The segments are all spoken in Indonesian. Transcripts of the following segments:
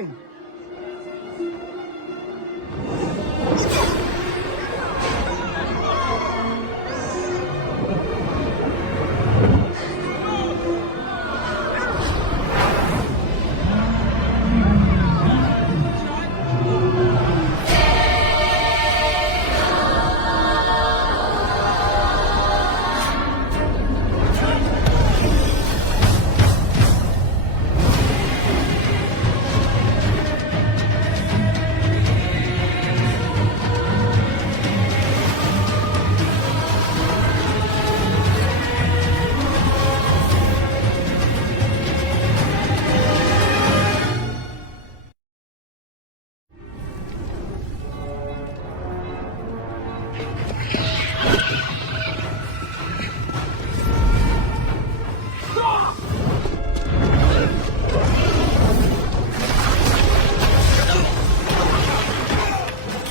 mine!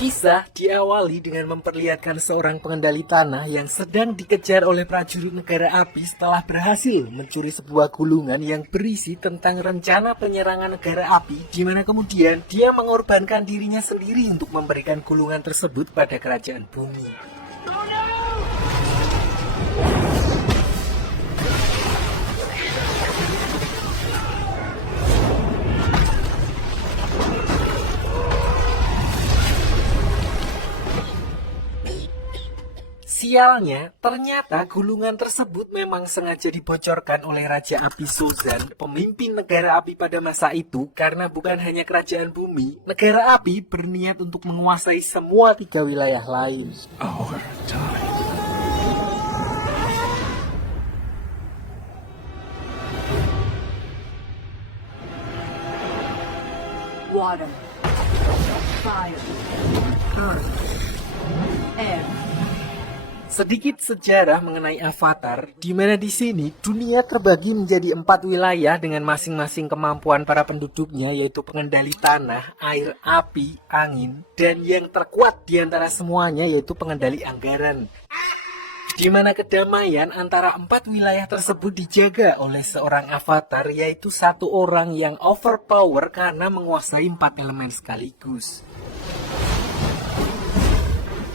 Kisah diawali dengan memperlihatkan seorang pengendali tanah yang sedang dikejar oleh prajurit negara api setelah berhasil mencuri sebuah gulungan yang berisi tentang rencana penyerangan negara api, di mana kemudian dia mengorbankan dirinya sendiri untuk memberikan gulungan tersebut pada kerajaan bumi. Sialnya, ternyata gulungan tersebut memang sengaja dibocorkan oleh Raja Api Sozan, pemimpin negara api pada masa itu, karena bukan hanya kerajaan bumi, negara api berniat untuk menguasai semua 3 wilayah lain. Our time. Water, fire, earth, air. Sedikit sejarah mengenai Avatar, di mana di sini dunia terbagi menjadi 4 wilayah dengan masing-masing kemampuan para penduduknya, yaitu pengendali tanah, air, api, angin, dan yang terkuat di antara semuanya yaitu pengendali anggaran. Di mana kedamaian antara 4 wilayah tersebut dijaga oleh seorang avatar, yaitu satu orang yang overpower karena menguasai 4 elemen sekaligus.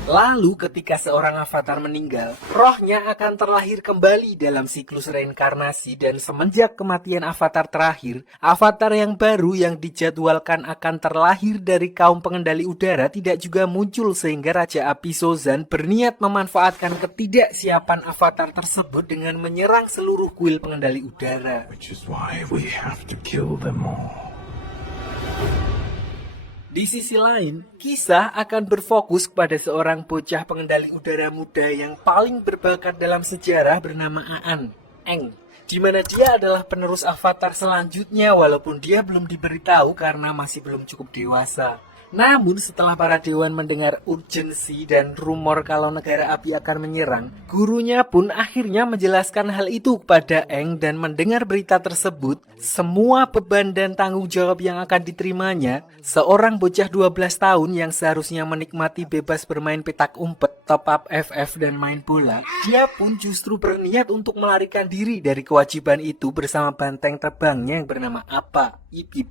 Lalu ketika seorang avatar meninggal, rohnya akan terlahir kembali dalam siklus reinkarnasi, dan semenjak kematian avatar terakhir, avatar yang baru yang dijadwalkan akan terlahir dari kaum pengendali udara tidak juga muncul, sehingga Raja Api Sozan berniat memanfaatkan ketidaksiapan avatar tersebut dengan menyerang seluruh kuil pengendali udara. Which is why we have to kill them all. Di sisi lain, kisah akan berfokus kepada seorang bocah pengendali udara muda yang paling berbakat dalam sejarah bernama Aan, Eng, di mana dia adalah penerus avatar selanjutnya walaupun dia belum diberitahu karena masih belum cukup dewasa. Namun setelah para dewan mendengar urgensi dan rumor kalau negara api akan menyerang, gurunya pun akhirnya menjelaskan hal itu kepada Eng, dan mendengar berita tersebut, semua beban dan tanggung jawab yang akan diterimanya, seorang bocah 12 tahun yang seharusnya menikmati bebas bermain petak umpet, top up FF dan main bola, dia pun justru berniat untuk melarikan diri dari kewajiban itu bersama banteng terbangnya yang bernama Appa, Ip Ip.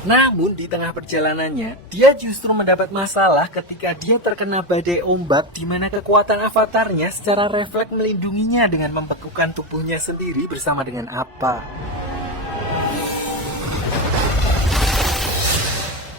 Namun di tengah perjalanannya, dia justru mendapat masalah ketika dia terkena badai ombak, di mana kekuatan avatarnya secara refleks melindunginya dengan membekukan tubuhnya sendiri bersama dengan Appa.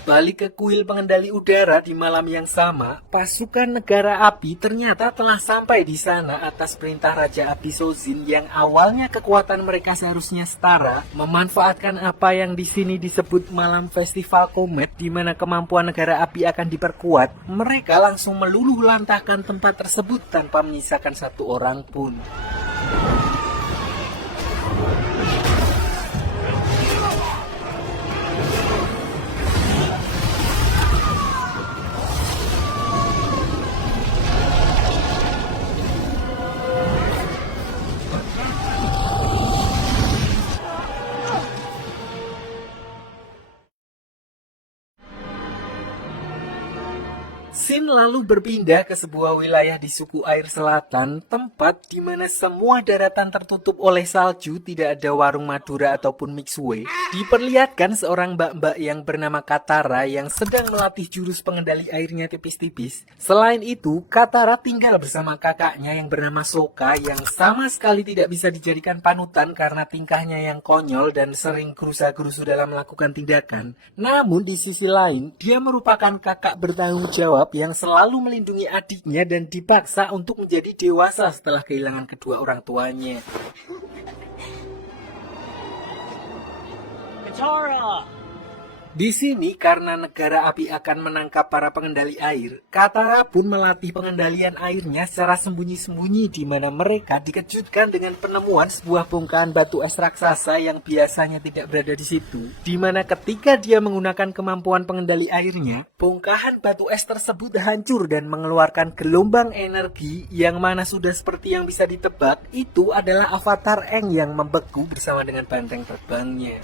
Balik ke kuil pengendali udara di malam yang sama, pasukan negara api ternyata telah sampai di sana atas perintah Raja Api Sozin yang awalnya kekuatan mereka seharusnya setara, memanfaatkan apa yang di sini disebut malam festival komet, di mana kemampuan negara api akan diperkuat. Mereka langsung meluluh lantahkan tempat tersebut tanpa menyisakan satu orang pun. Scene lalu berpindah ke sebuah wilayah di suku air selatan, tempat di mana semua daratan tertutup oleh salju, tidak ada warung Madura ataupun mixue. Diperlihatkan seorang mbak-mbak yang bernama Katara yang sedang melatih jurus pengendali airnya tipis-tipis. Selain itu, Katara tinggal bersama kakaknya yang bernama Sokka yang sama sekali tidak bisa dijadikan panutan karena tingkahnya yang konyol dan sering gerusa-gerusu dalam melakukan tindakan. Namun di sisi lain, dia merupakan kakak bertanggung jawab yang selalu melindungi adiknya dan dipaksa untuk menjadi dewasa setelah kehilangan kedua orang tuanya. Di sini karena negara api akan menangkap para pengendali air, Katara pun melatih pengendalian airnya secara sembunyi-sembunyi di mana mereka dikejutkan dengan penemuan sebuah bongkahan batu es raksasa yang biasanya tidak berada di situ. Di mana ketika dia menggunakan kemampuan pengendali airnya, bongkahan batu es tersebut hancur dan mengeluarkan gelombang energi yang mana sudah seperti yang bisa ditebak, itu adalah avatar Aang yang membeku bersama dengan banteng terbangnya.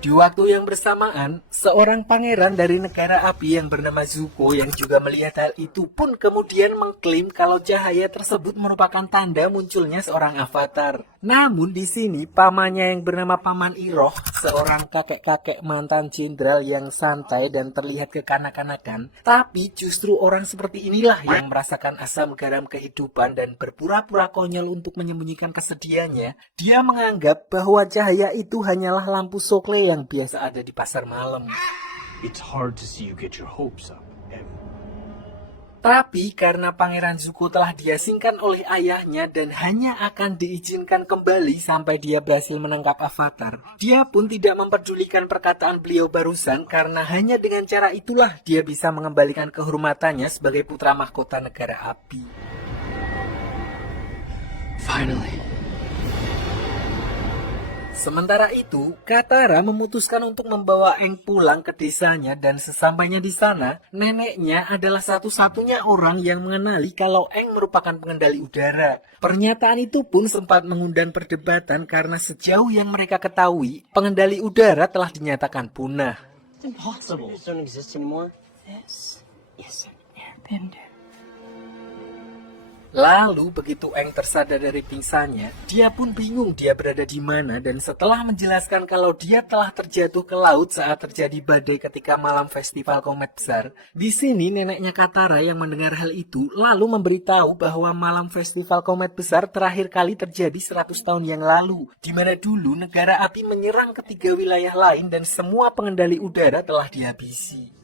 Di waktu yang bersamaan, seorang pangeran dari negara api yang bernama Zuko yang juga melihat hal itu pun kemudian mengklaim kalau cahaya tersebut merupakan tanda munculnya seorang avatar. Namun di sini pamannya yang bernama Paman Iroh, seorang kakek-kakek mantan jenderal yang santai dan terlihat kekanak-kanakan, tapi justru orang seperti inilah yang merasakan asam garam kehidupan dan berpura-pura konyol untuk menyembunyikan kesedihannya. Dia menganggap bahwa cahaya itu hanyalah lampu sokle yang biasa ada di pasar malam. It's hard to see you get your hopes up, Em. Tapi karena Pangeran Zuko telah diasingkan oleh ayahnya dan hanya akan diizinkan kembali sampai dia berhasil menangkap Avatar, dia pun tidak memperdulikan perkataan beliau barusan karena hanya dengan cara itulah dia bisa mengembalikan kehormatannya sebagai putra mahkota negara api. Finally. Sementara itu, Katara memutuskan untuk membawa Aang pulang ke desanya dan sesampainya di sana, neneknya adalah satu-satunya orang yang mengenali kalau Aang merupakan pengendali udara. Pernyataan itu pun sempat mengundang perdebatan karena sejauh yang mereka ketahui, pengendali udara telah dinyatakan punah. It's impossible. These don't exist anymore. This is an airbender. Lalu begitu Aang tersadar dari pingsannya, dia pun bingung dia berada di mana dan setelah menjelaskan kalau dia telah terjatuh ke laut saat terjadi badai ketika malam festival komet besar. Di sini neneknya Katara yang mendengar hal itu lalu memberitahu bahwa malam festival komet besar terakhir kali terjadi 100 tahun yang lalu, di mana dulu negara api menyerang ketiga wilayah lain dan semua pengendali udara telah dihabisi.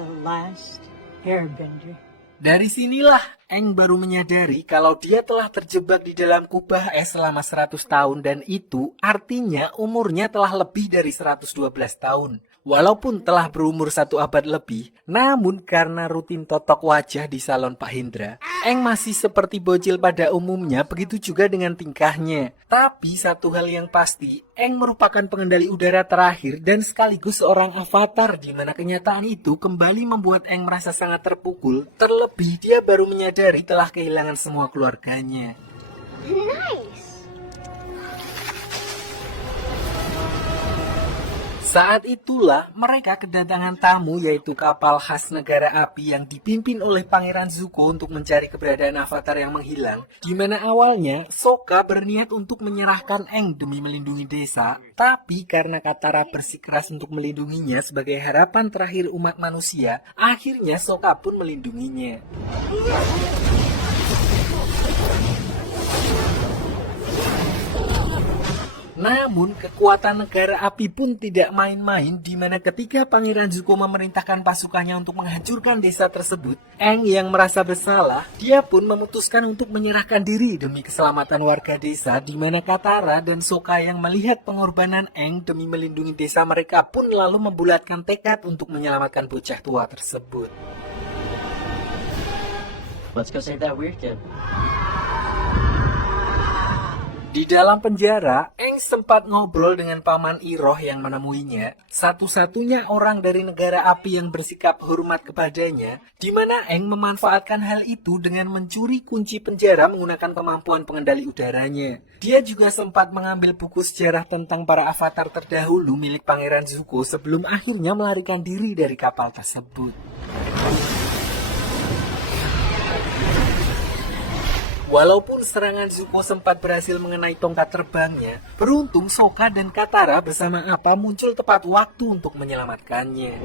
The last airbender. Dari sinilah Aang baru menyadari kalau dia telah terjebak di dalam kubah es selama 100 tahun dan itu artinya umurnya telah lebih dari 112 tahun. Walaupun telah berumur 1 abad lebih, namun karena rutin totok wajah di salon Pak Hendra, Aang masih seperti bocil pada umumnya, begitu juga dengan tingkahnya. Tapi satu hal yang pasti, Aang merupakan pengendali udara terakhir dan sekaligus seorang avatar di mana kenyataan itu kembali membuat Aang merasa sangat terpukul. Terlebih dia baru menyadari telah kehilangan semua keluarganya. Nice. Saat itulah mereka kedatangan tamu yaitu kapal khas negara api yang dipimpin oleh Pangeran Zuko untuk mencari keberadaan avatar yang menghilang. Di mana awalnya Sokka berniat untuk menyerahkan Aang demi melindungi desa, tapi karena Katara bersikeras untuk melindunginya sebagai harapan terakhir umat manusia, akhirnya Sokka pun melindunginya. Namun, kekuatan negara api pun tidak main-main di mana ketika Pangeran Zuko memerintahkan pasukannya untuk menghancurkan desa tersebut, Aang yang merasa bersalah, dia pun memutuskan untuk menyerahkan diri demi keselamatan warga desa di mana Katara dan Sokka yang melihat pengorbanan Aang demi melindungi desa mereka pun lalu membulatkan tekad untuk menyelamatkan bocah tua tersebut. Let's go save that weird kid. Di dalam penjara, Aang sempat ngobrol dengan Paman Iroh yang menemuinya, satu-satunya orang dari negara api yang bersikap hormat kepadanya, di mana Aang memanfaatkan hal itu dengan mencuri kunci penjara menggunakan kemampuan pengendali udaranya. Dia juga sempat mengambil buku sejarah tentang para avatar terdahulu milik Pangeran Zuko sebelum akhirnya melarikan diri dari kapal tersebut. Walaupun serangan Zuko sempat berhasil mengenai tongkat terbangnya, beruntung Sokka dan Katara bersama Appa muncul tepat waktu untuk menyelamatkannya.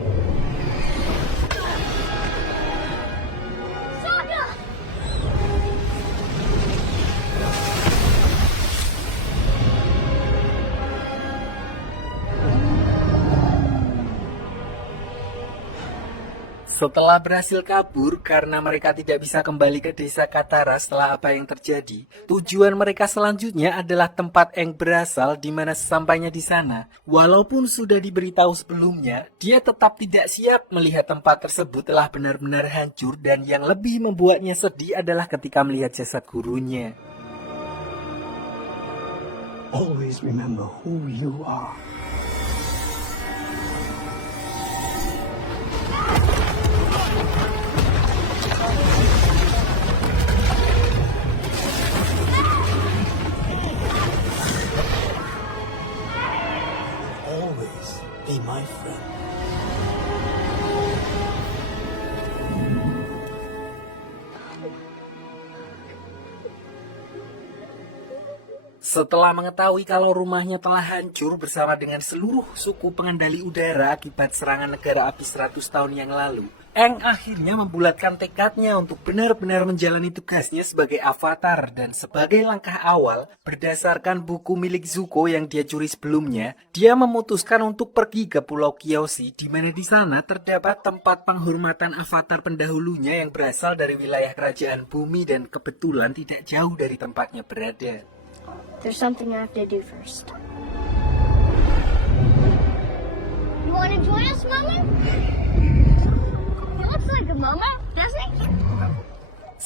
Setelah berhasil kabur karena mereka tidak bisa kembali ke desa Katara setelah apa yang terjadi, tujuan mereka selanjutnya adalah tempat Aang berasal di mana sesampainya di sana. Walaupun sudah diberitahu sebelumnya, dia tetap tidak siap melihat tempat tersebut telah benar-benar hancur dan yang lebih membuatnya sedih adalah ketika melihat jasad gurunya. Always remember who you are. Always be my friend. Setelah mengetahui kalau rumahnya telah hancur bersama dengan seluruh suku pengendali udara akibat serangan negara api 100 tahun yang lalu, Aang akhirnya membulatkan tekadnya untuk benar-benar menjalani tugasnya sebagai avatar dan sebagai langkah awal, berdasarkan buku milik Zuko yang dia curi sebelumnya, dia memutuskan untuk pergi ke Pulau Kyoshi di mana di sana terdapat tempat penghormatan avatar pendahulunya yang berasal dari wilayah kerajaan bumi dan kebetulan tidak jauh dari tempatnya berada. There's something I have to do first. You want to join us, Mama? He looks like a mama, doesn't he?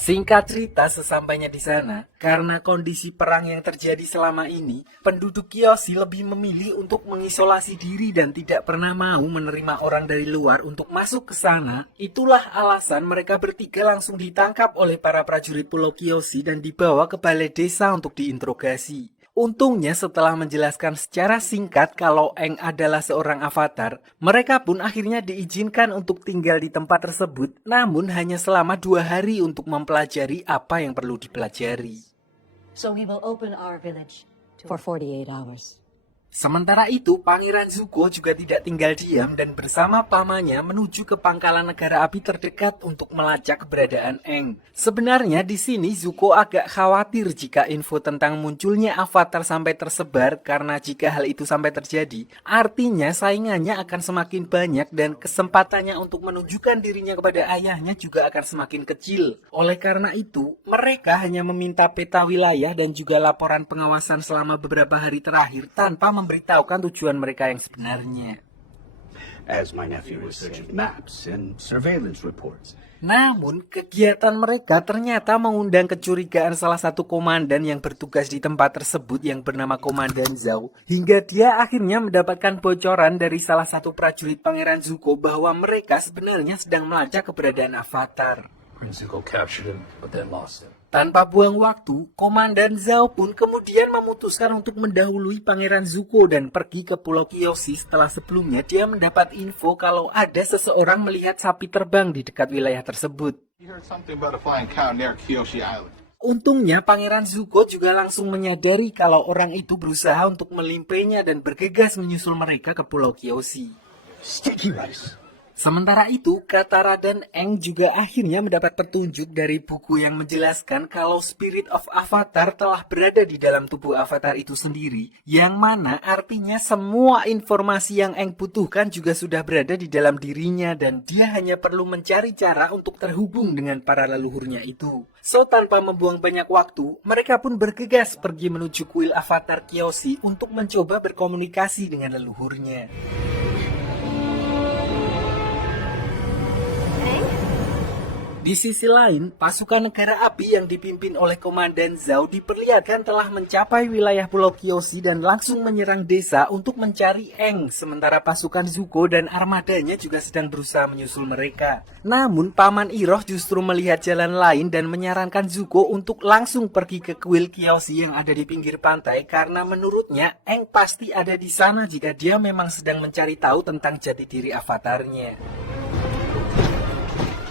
Singkat cerita, sesampainya di sana, karena kondisi perang yang terjadi selama ini, penduduk Kyoshi lebih memilih untuk mengisolasi diri dan tidak pernah mau menerima orang dari luar untuk masuk ke sana. Itulah alasan mereka bertiga langsung ditangkap oleh para prajurit Pulau Kyoshi dan dibawa ke balai desa untuk diinterogasi. Untungnya setelah menjelaskan secara singkat kalau Aang adalah seorang avatar, mereka pun akhirnya diizinkan untuk tinggal di tempat tersebut, namun hanya selama 2 hari untuk mempelajari apa yang perlu dipelajari. So we will open our village for 48 hours. Sementara itu, Pangeran Zuko juga tidak tinggal diam dan bersama pamannya menuju ke pangkalan negara api terdekat untuk melacak keberadaan Aang. Sebenarnya di sini Zuko agak khawatir jika info tentang munculnya avatar sampai tersebar karena jika hal itu sampai terjadi, artinya saingannya akan semakin banyak dan kesempatannya untuk menunjukkan dirinya kepada ayahnya juga akan semakin kecil. Oleh karena itu, mereka hanya meminta peta wilayah dan juga laporan pengawasan selama beberapa hari terakhir tanpa memberitahukan tujuan mereka yang sebenarnya. As my nephew was searching maps and surveillance reports. Namun, kegiatan mereka ternyata mengundang kecurigaan salah satu komandan yang bertugas di tempat tersebut yang bernama Komandan Zhao, hingga dia akhirnya mendapatkan bocoran dari salah satu prajurit Pangeran Zuko bahwa mereka sebenarnya sedang melacak keberadaan avatar. Prince Zuko captured him, but then lost him. Tanpa buang waktu, Komandan Zhao pun kemudian memutuskan untuk mendahului Pangeran Zuko dan pergi ke Pulau Kyoshi setelah sebelumnya dia mendapat info kalau ada seseorang melihat sapi terbang di dekat wilayah tersebut. You heard something about a flying cow near Kyoshi Island. Untungnya Pangeran Zuko juga langsung menyadari kalau orang itu berusaha untuk melimpainya dan bergegas menyusul mereka ke Pulau Kyoshi. Sticky rice. Sementara itu, Katara dan Aang juga akhirnya mendapat petunjuk dari buku yang menjelaskan kalau Spirit of Avatar telah berada di dalam tubuh Avatar itu sendiri, yang mana artinya semua informasi yang Aang butuhkan juga sudah berada di dalam dirinya dan dia hanya perlu mencari cara untuk terhubung dengan para leluhurnya itu. So, tanpa membuang banyak waktu, mereka pun bergegas pergi menuju kuil Avatar Kyoshi untuk mencoba berkomunikasi dengan leluhurnya. Di sisi lain, pasukan negara api yang dipimpin oleh Komandan Zhao diperlihatkan telah mencapai wilayah Pulau Kyoshi dan langsung menyerang desa untuk mencari Aang, sementara pasukan Zuko dan armadanya juga sedang berusaha menyusul mereka. Namun, Paman Iroh justru melihat jalan lain dan menyarankan Zuko untuk langsung pergi ke kuil Kyoshi yang ada di pinggir pantai karena menurutnya Aang pasti ada di sana jika dia memang sedang mencari tahu tentang jati diri avatarnya.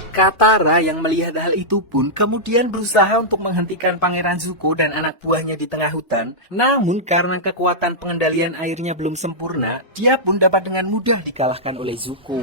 Katara yang melihat hal itu pun kemudian berusaha untuk menghentikan Pangeran Zuko dan anak buahnya di tengah hutan. Namun karena kekuatan pengendalian airnya belum sempurna, dia pun dapat dengan mudah dikalahkan oleh Zuko.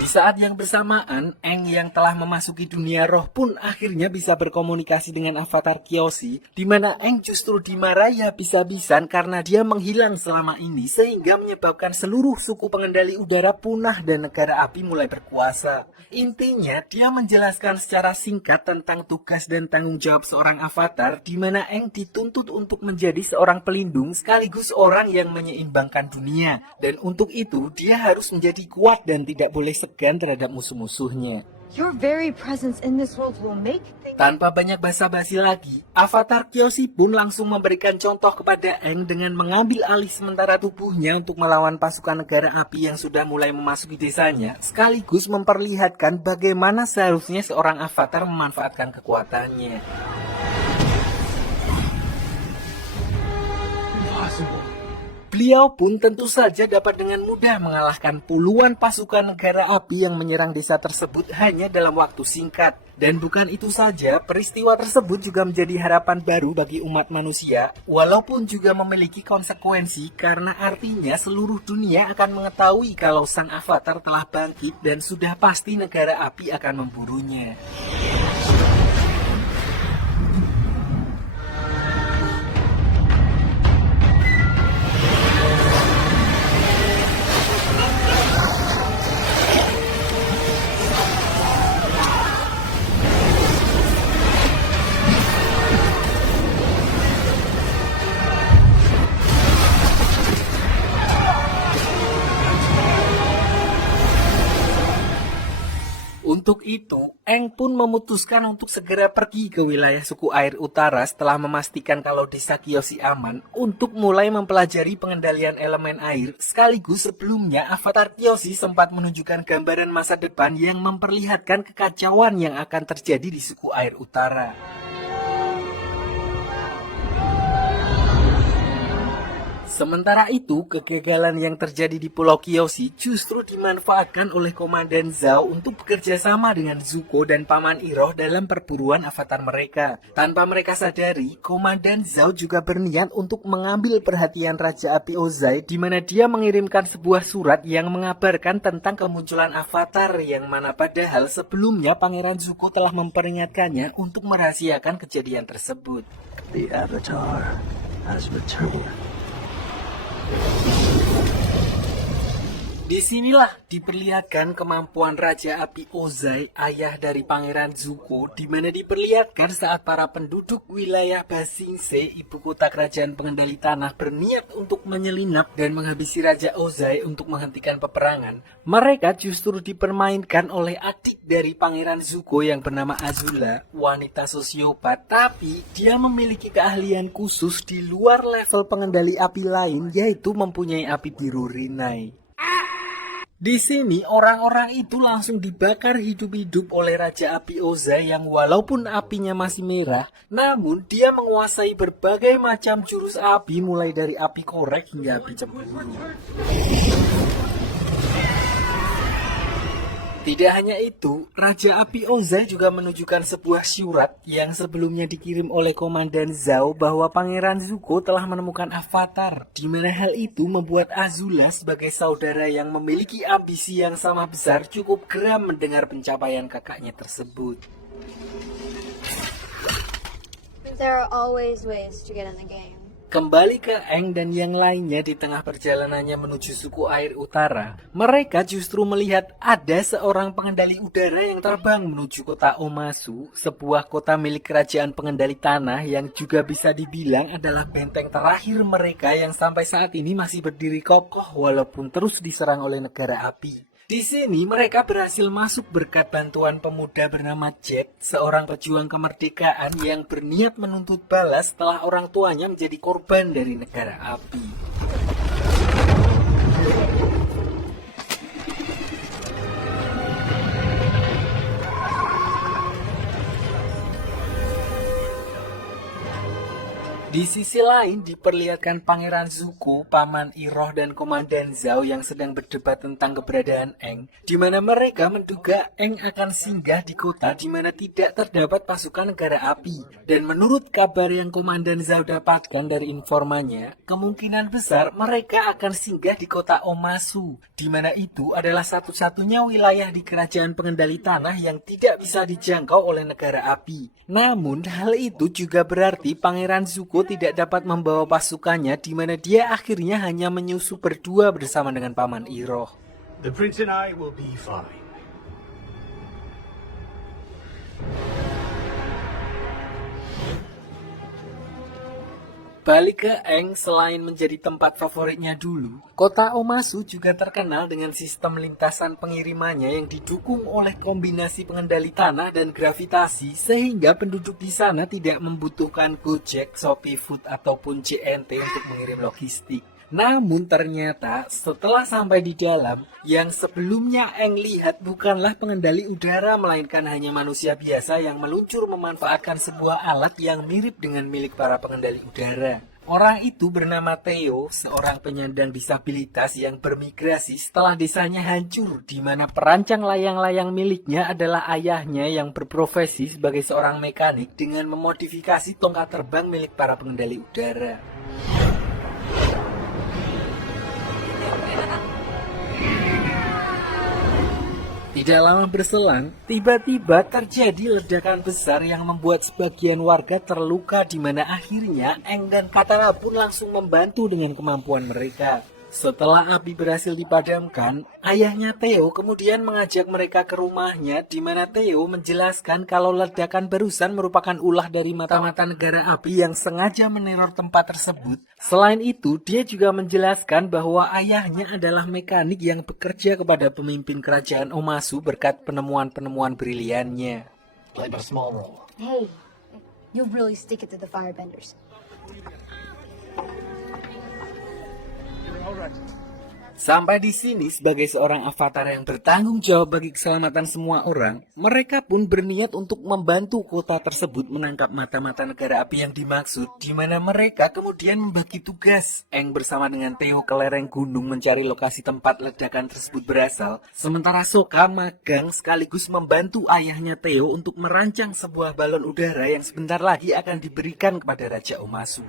Di saat yang bersamaan, Aang yang telah memasuki dunia roh pun akhirnya bisa berkomunikasi dengan avatar Kyoshi, di mana Aang justru dimarahi habis-habisan karena dia menghilang selama ini sehingga menyebabkan seluruh suku pengendali udara punah dan negara api mulai berkuasa. Intinya, dia menjelaskan secara singkat tentang tugas dan tanggung jawab seorang avatar, di mana Aang dituntut untuk menjadi seorang pelindung sekaligus orang yang menyeimbangkan dunia. Dan untuk itu, dia harus menjadi kuat dan tidak boleh segan terhadap musuh-musuhnya. Your very presence in this world will make things... Tanpa banyak basa-basi lagi, avatar Kyoshi pun langsung memberikan contoh kepada Aang dengan mengambil alih sementara tubuhnya untuk melawan pasukan negara api yang sudah mulai memasuki desanya, sekaligus memperlihatkan bagaimana seharusnya seorang avatar memanfaatkan kekuatannya. Beliau pun tentu saja dapat dengan mudah mengalahkan puluhan pasukan negara api yang menyerang desa tersebut hanya dalam waktu singkat. Dan bukan itu saja, peristiwa tersebut juga menjadi harapan baru bagi umat manusia, walaupun juga memiliki konsekuensi karena artinya seluruh dunia akan mengetahui kalau sang avatar telah bangkit dan sudah pasti negara api akan memburunya. Untuk itu, Aang pun memutuskan untuk segera pergi ke wilayah suku air utara setelah memastikan kalau desa Kyoshi aman untuk mulai mempelajari pengendalian elemen air. Sekaligus sebelumnya, avatar Kyoshi sempat menunjukkan gambaran masa depan yang memperlihatkan kekacauan yang akan terjadi di suku air utara. Sementara itu, kegagalan yang terjadi di Pulau Kyoshi justru dimanfaatkan oleh Komandan Zhao untuk bekerja sama dengan Zuko dan Paman Iroh dalam perburuan avatar mereka. Tanpa mereka sadari, Komandan Zhao juga berniat untuk mengambil perhatian Raja Api Ozai, di mana dia mengirimkan sebuah surat yang mengabarkan tentang kemunculan avatar yang mana padahal sebelumnya Pangeran Zuko telah memperingatkannya untuk merahasiakan kejadian tersebut. The Avatar has returned. Disinilah diperlihatkan kemampuan Raja Api Ozai, ayah dari Pangeran Zuko, di mana diperlihatkan saat para penduduk wilayah Ba Sing Se, ibu kota kerajaan pengendali tanah, berniat untuk menyelinap dan menghabisi Raja Ozai untuk menghentikan peperangan. Mereka justru dipermainkan oleh adik dari Pangeran Zuko yang bernama Azula, wanita sosiopat, tapi dia memiliki keahlian khusus di luar level pengendali api lain, yaitu mempunyai api biru Rinai. Di sini orang-orang itu langsung dibakar hidup-hidup oleh Raja Api Ozai yang walaupun apinya masih merah, namun dia menguasai berbagai macam jurus api mulai dari api korek hingga api cemburu. Tidak hanya itu, Raja Api Ozai juga menunjukkan sebuah surat yang sebelumnya dikirim oleh Komandan Zhao bahwa Pangeran Zuko telah menemukan avatar, di mana hal itu membuat Azula sebagai saudara yang memiliki ambisi yang sama besar cukup geram mendengar pencapaian kakaknya tersebut. There are always ways to get in the game. Kembali ke Aang dan yang lainnya di tengah perjalanannya menuju suku air utara, mereka justru melihat ada seorang pengendali udara yang terbang menuju kota Omasu, sebuah kota milik kerajaan pengendali tanah yang juga bisa dibilang adalah benteng terakhir mereka yang sampai saat ini masih berdiri kokoh walaupun terus diserang oleh negara api. Di sini mereka berhasil masuk berkat bantuan pemuda bernama Jet, seorang pejuang kemerdekaan yang berniat menuntut balas setelah orang tuanya menjadi korban dari negara api. Di sisi lain diperlihatkan Pangeran Zuko, Paman Iroh dan Komandan Zhao yang sedang berdebat tentang keberadaan Aang, di mana mereka menduga Aang akan singgah di kota di mana tidak terdapat pasukan negara api. Dan menurut kabar yang Komandan Zhao dapatkan dari informannya, kemungkinan besar mereka akan singgah di kota Omasu, di mana itu adalah satu-satunya wilayah di kerajaan pengendali tanah yang tidak bisa dijangkau oleh negara api. Namun hal itu juga berarti Pangeran Zuko tidak dapat membawa pasukannya di mana dia akhirnya hanya menyusup berdua bersama dengan Paman Iroh. The prince and I will be fine. Balik ke Aang, selain menjadi tempat favoritnya dulu, kota Omasu juga terkenal dengan sistem lintasan pengirimannya yang didukung oleh kombinasi pengendali tanah dan gravitasi sehingga penduduk di sana tidak membutuhkan Gojek, Shopee Food ataupun JNT untuk mengirim logistik. Namun ternyata setelah sampai di dalam, yang sebelumnya Aang lihat bukanlah pengendali udara melainkan hanya manusia biasa yang meluncur memanfaatkan sebuah alat yang mirip dengan milik para pengendali udara. Orang itu bernama Theo, seorang penyandang disabilitas yang bermigrasi setelah desanya hancur, di mana perancang layang-layang miliknya adalah ayahnya yang berprofesi sebagai seorang mekanik dengan memodifikasi tongkat terbang milik para pengendali udara. Tidak lama berselang, tiba-tiba terjadi ledakan besar yang membuat sebagian warga terluka di mana akhirnya Aang dan Katara pun langsung membantu dengan kemampuan mereka. Setelah api berhasil dipadamkan, ayahnya Theo kemudian mengajak mereka ke rumahnya di mana Theo menjelaskan kalau ledakan barusan merupakan ulah dari mata-mata negara api yang sengaja meneror tempat tersebut. Selain itu, dia juga menjelaskan bahwa ayahnya adalah mekanik yang bekerja kepada pemimpin kerajaan Omasu berkat penemuan-penemuan briliannya. Played a small role. Hey, you really stick it to the firebenders. Sampai di sini sebagai seorang avatar yang bertanggung jawab bagi keselamatan semua orang, mereka pun berniat untuk membantu kota tersebut menangkap mata-mata negara api yang dimaksud, di mana mereka kemudian membagi tugas. Aang bersama dengan Theo ke lereng gunung mencari lokasi tempat ledakan tersebut berasal, sementara Sokka magang sekaligus membantu ayahnya Theo untuk merancang sebuah balon udara yang sebentar lagi akan diberikan kepada Raja Omasu.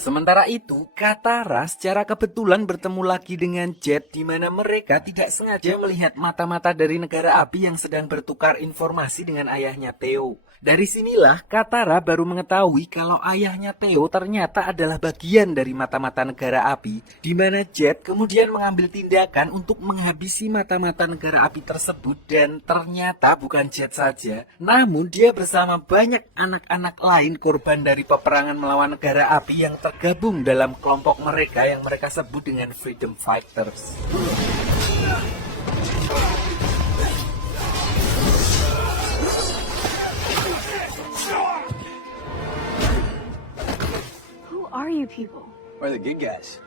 Sementara itu, Katara secara kebetulan bertemu lagi dengan Jet di mana mereka tidak sengaja melihat mata-mata dari negara api yang sedang bertukar informasi dengan ayahnya Theo. Dari sinilah Katara baru mengetahui kalau ayahnya Theo ternyata adalah bagian dari mata-mata negara api, di mana Jet kemudian mengambil tindakan untuk menghabisi mata-mata negara api tersebut dan ternyata bukan Jet saja, namun dia bersama banyak anak-anak lain korban dari peperangan melawan negara api yang tergabung dalam kelompok mereka yang mereka sebut dengan Freedom Fighters. Who are you people? We're the good guys.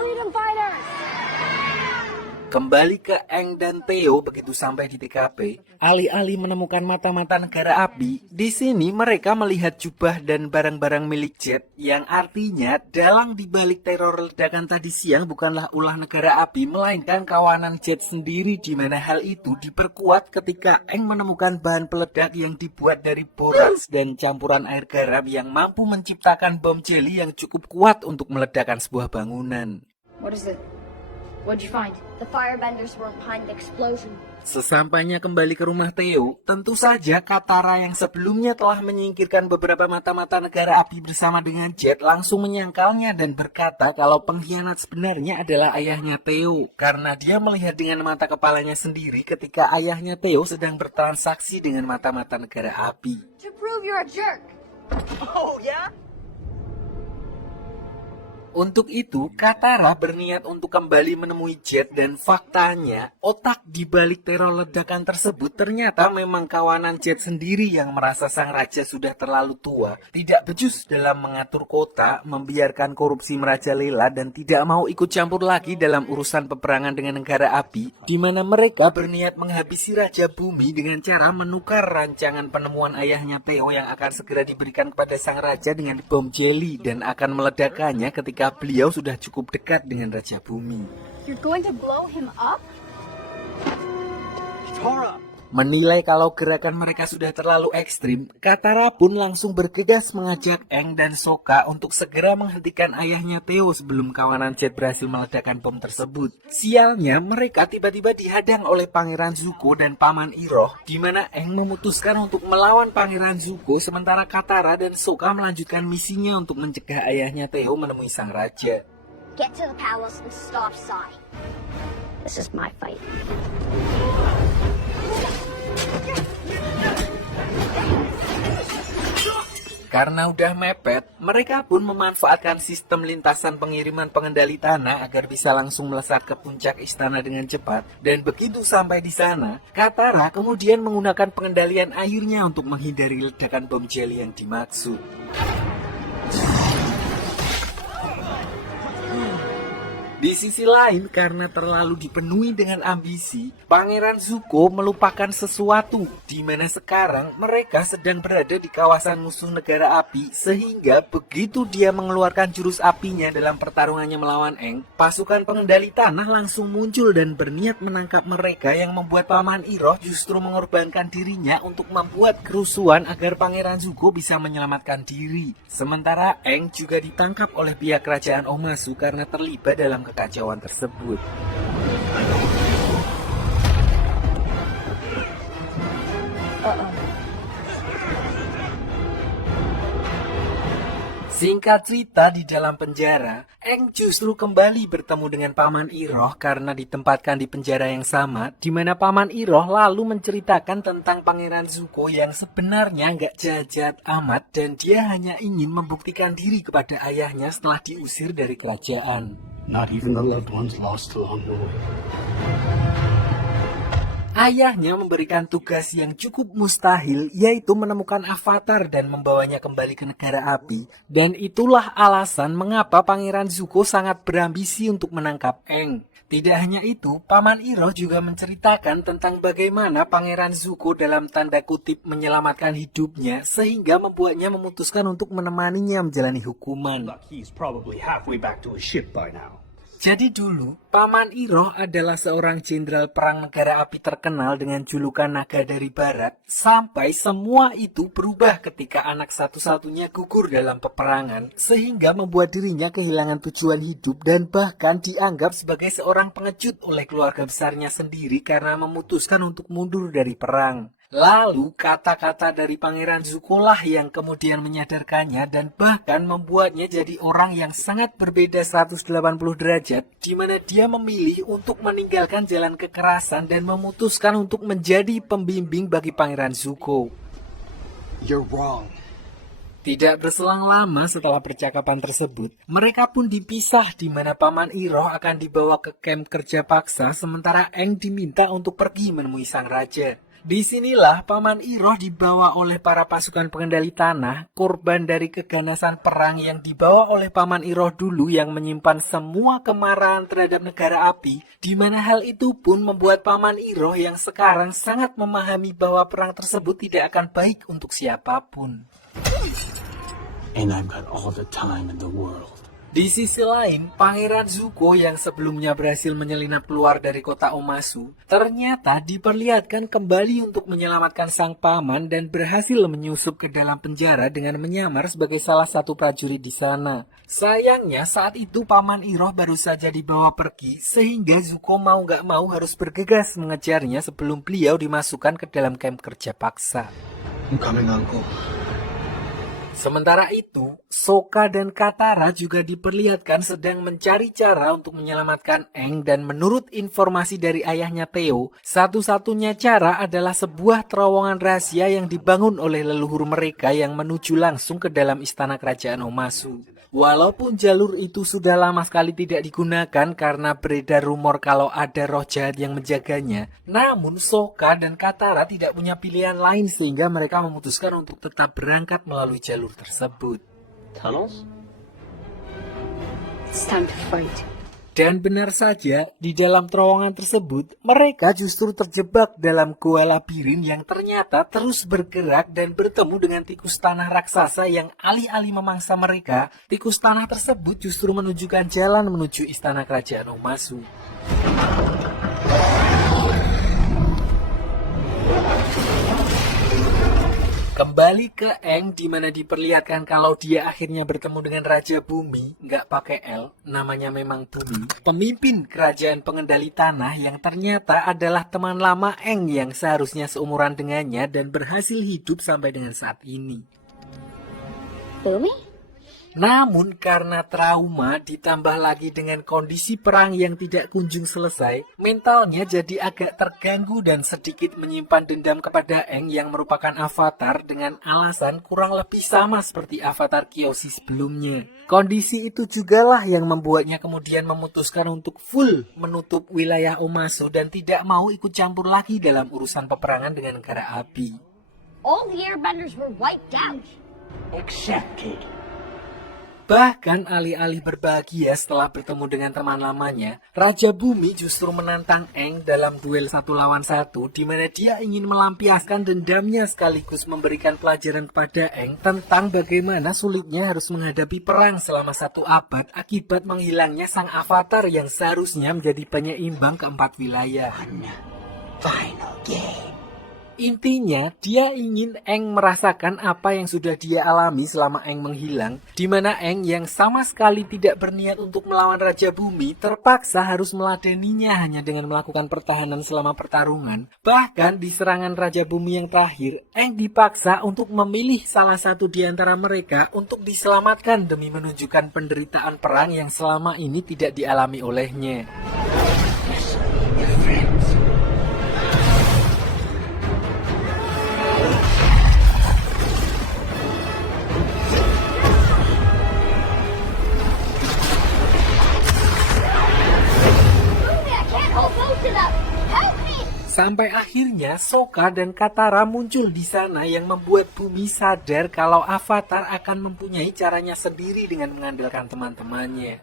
Freedom fighters! Kembali ke Aang dan Theo begitu sampai di TKP, alih-alih menemukan mata-mata negara api, di sini mereka melihat jubah dan barang-barang milik Jet, yang artinya dalang dibalik teror ledakan tadi siang bukanlah ulah negara api, melainkan kawanan Jet sendiri, di mana hal itu diperkuat ketika Aang menemukan bahan peledak yang dibuat dari boraks dan campuran air garam yang mampu menciptakan bom jeli yang cukup kuat untuk meledakkan sebuah bangunan. What is it? What'd you find? The firebenders were behind the explosion. Sesampainya kembali ke rumah Theo, tentu saja Katara yang sebelumnya telah menyingkirkan beberapa mata-mata negara api bersama dengan Jet langsung menyangkalnya dan berkata kalau pengkhianat sebenarnya adalah ayahnya Theo, karena dia melihat dengan mata kepalanya sendiri ketika ayahnya Theo sedang bertransaksi dengan mata-mata negara api. To prove you're a jerk. Untuk itu, Katara berniat untuk kembali menemui Jet dan faktanya, otak di balik teror ledakan tersebut ternyata memang kawanan Jet sendiri yang merasa sang raja sudah terlalu tua, tidak becus dalam mengatur kota, membiarkan korupsi merajalela dan tidak mau ikut campur lagi dalam urusan peperangan dengan negara api, di mana mereka berniat menghabisi Raja Bumi dengan cara menukar rancangan penemuan ayahnya Theo yang akan segera diberikan kepada sang raja dengan bom jeli dan akan meledakkannya ketika beliau sudah cukup dekat dengan Raja Bumi. You're going to blow him up? Menilai kalau gerakan mereka sudah terlalu ekstrim, Katara pun langsung bergegas mengajak Aang dan Sokka untuk segera menghentikan ayahnya Theo sebelum kawanan Jet berhasil meledakkan bom tersebut. Sialnya, mereka tiba-tiba dihadang oleh Pangeran Zuko dan Paman Iroh, di mana Aang memutuskan untuk melawan Pangeran Zuko, sementara Katara dan Sokka melanjutkan misinya untuk mencegah ayahnya Theo menemui sang raja. Get to the palace and stop Sai. This is my fight. Karena udah mepet, mereka pun memanfaatkan sistem lintasan pengiriman pengendali tanah agar bisa langsung melesat ke puncak istana dengan cepat. Dan begitu sampai di sana, Katara kemudian menggunakan pengendalian airnya untuk menghindari ledakan bom jeli yang dimaksud. Di sisi lain, karena terlalu dipenuhi dengan ambisi, Pangeran Zuko melupakan sesuatu, di mana sekarang mereka sedang berada di kawasan musuh negara api, sehingga begitu dia mengeluarkan jurus apinya dalam pertarungannya melawan Aang, pasukan pengendali tanah langsung muncul dan berniat menangkap mereka, yang membuat Paman Iroh justru mengorbankan dirinya untuk membuat kerusuhan agar Pangeran Zuko bisa menyelamatkan diri. Sementara Aang juga ditangkap oleh pihak kerajaan Omasu karena terlibat dalam kekacauan tersebut. Singkat cerita, di dalam penjara, Aang justru kembali bertemu dengan Paman Iroh karena ditempatkan di penjara yang sama, di mana Paman Iroh lalu menceritakan tentang Pangeran Zuko yang sebenarnya nggak jahat amat dan dia hanya ingin membuktikan diri kepada ayahnya setelah diusir dari kerajaan. Not even the loved ones lost along the way. Ayahnya memberikan tugas yang cukup mustahil, yaitu menemukan Avatar dan membawanya kembali ke negara api. Dan itulah alasan mengapa Pangeran Zuko sangat berambisi untuk menangkap Aang. Tidak hanya itu, Paman Iroh juga menceritakan tentang bagaimana Pangeran Zuko dalam tanda kutip menyelamatkan hidupnya, sehingga membuatnya memutuskan untuk menemaninya menjalani hukuman. He's probably halfway back to his ship by now. Jadi dulu, Paman Iroh adalah seorang jenderal perang negara api terkenal dengan julukan Naga dari Barat, sampai semua itu berubah ketika anak satu-satunya gugur dalam peperangan, sehingga membuat dirinya kehilangan tujuan hidup dan bahkan dianggap sebagai seorang pengecut oleh keluarga besarnya sendiri karena memutuskan untuk mundur dari perang. Lalu kata-kata dari Pangeran Zuko lah yang kemudian menyadarkannya dan bahkan membuatnya jadi orang yang sangat berbeda 180 derajat, di mana dia memilih untuk meninggalkan jalan kekerasan dan memutuskan untuk menjadi pembimbing bagi Pangeran Zuko. You're wrong. Tidak berselang lama setelah percakapan tersebut, mereka pun dipisah di mana Paman Iroh akan dibawa ke kamp kerja paksa sementara Aang diminta untuk pergi menemui sang raja. Disinilah Paman Iroh dibawa oleh para pasukan pengendali tanah, korban dari keganasan perang yang dibawa oleh Paman Iroh dulu yang menyimpan semua kemarahan terhadap negara api, di mana hal itu pun membuat Paman Iroh yang sekarang sangat memahami bahwa perang tersebut tidak akan baik untuk siapapun. And I've got all the time in the world. Di sisi lain, Pangeran Zuko yang sebelumnya berhasil menyelinap keluar dari kota Omasu, ternyata diperlihatkan kembali untuk menyelamatkan sang paman dan berhasil menyusup ke dalam penjara dengan menyamar sebagai salah satu prajurit di sana. Sayangnya saat itu Paman Iroh baru saja dibawa pergi, sehingga Zuko mau gak mau harus bergegas mengejarnya sebelum beliau dimasukkan ke dalam kamp kerja paksa. I'm coming, Uncle. Sementara itu, Sokka dan Katara juga diperlihatkan sedang mencari cara untuk menyelamatkan Aang dan menurut informasi dari ayahnya Theo, satu-satunya cara adalah sebuah terowongan rahasia yang dibangun oleh leluhur mereka yang menuju langsung ke dalam istana kerajaan Omasu. Walaupun jalur itu sudah lama sekali tidak digunakan karena beredar rumor kalau ada roh jahat yang menjaganya, namun Sokka dan Katara tidak punya pilihan lain sehingga mereka memutuskan untuk tetap berangkat melalui jalur tersebut. Tunnels? It's time to fight. Dan benar saja, di dalam terowongan tersebut, mereka justru terjebak dalam gua labirin yang ternyata terus bergerak dan bertemu dengan tikus tanah raksasa yang alih-alih memangsa mereka, tikus tanah tersebut justru menunjukkan jalan menuju istana kerajaan Omasu. Kembali ke Aang di mana diperlihatkan kalau dia akhirnya bertemu dengan Raja Bumi, nggak pakai L, namanya memang Bumi, pemimpin kerajaan pengendali tanah yang ternyata adalah teman lama Aang yang seharusnya seumuran dengannya dan berhasil hidup sampai dengan saat ini. Boomy? Namun karena trauma ditambah lagi dengan kondisi perang yang tidak kunjung selesai, mentalnya jadi agak terganggu dan sedikit menyimpan dendam kepada Aang yang merupakan avatar dengan alasan kurang lebih sama seperti avatar Kyoshi sebelumnya. Kondisi itu jugalah yang membuatnya kemudian memutuskan untuk full menutup wilayah Omasu dan tidak mau ikut campur lagi dalam urusan peperangan dengan negara api. All the airbenders were wiped out. Except Katie. Bahkan alih-alih berbahagia setelah bertemu dengan teman lamanya, Raja Bumi justru menantang Aang dalam duel 1 lawan 1 di mana dia ingin melampiaskan dendamnya sekaligus memberikan pelajaran kepada Aang tentang bagaimana sulitnya harus menghadapi perang selama 1 abad akibat menghilangnya sang avatar yang seharusnya menjadi penyeimbang keempat wilayah. Final game. Intinya, dia ingin Aang merasakan apa yang sudah dia alami selama Aang menghilang, di mana Aang yang sama sekali tidak berniat untuk melawan Raja Bumi terpaksa harus meladeninya hanya dengan melakukan pertahanan selama pertarungan. Bahkan di serangan Raja Bumi yang terakhir, Aang dipaksa untuk memilih salah satu di antara mereka untuk diselamatkan demi menunjukkan penderitaan perang yang selama ini tidak dialami olehnya. Sampai akhirnya Sokka dan Katara muncul di sana yang membuat Bumi sadar kalau Avatar akan mempunyai caranya sendiri dengan mengandalkan teman-temannya.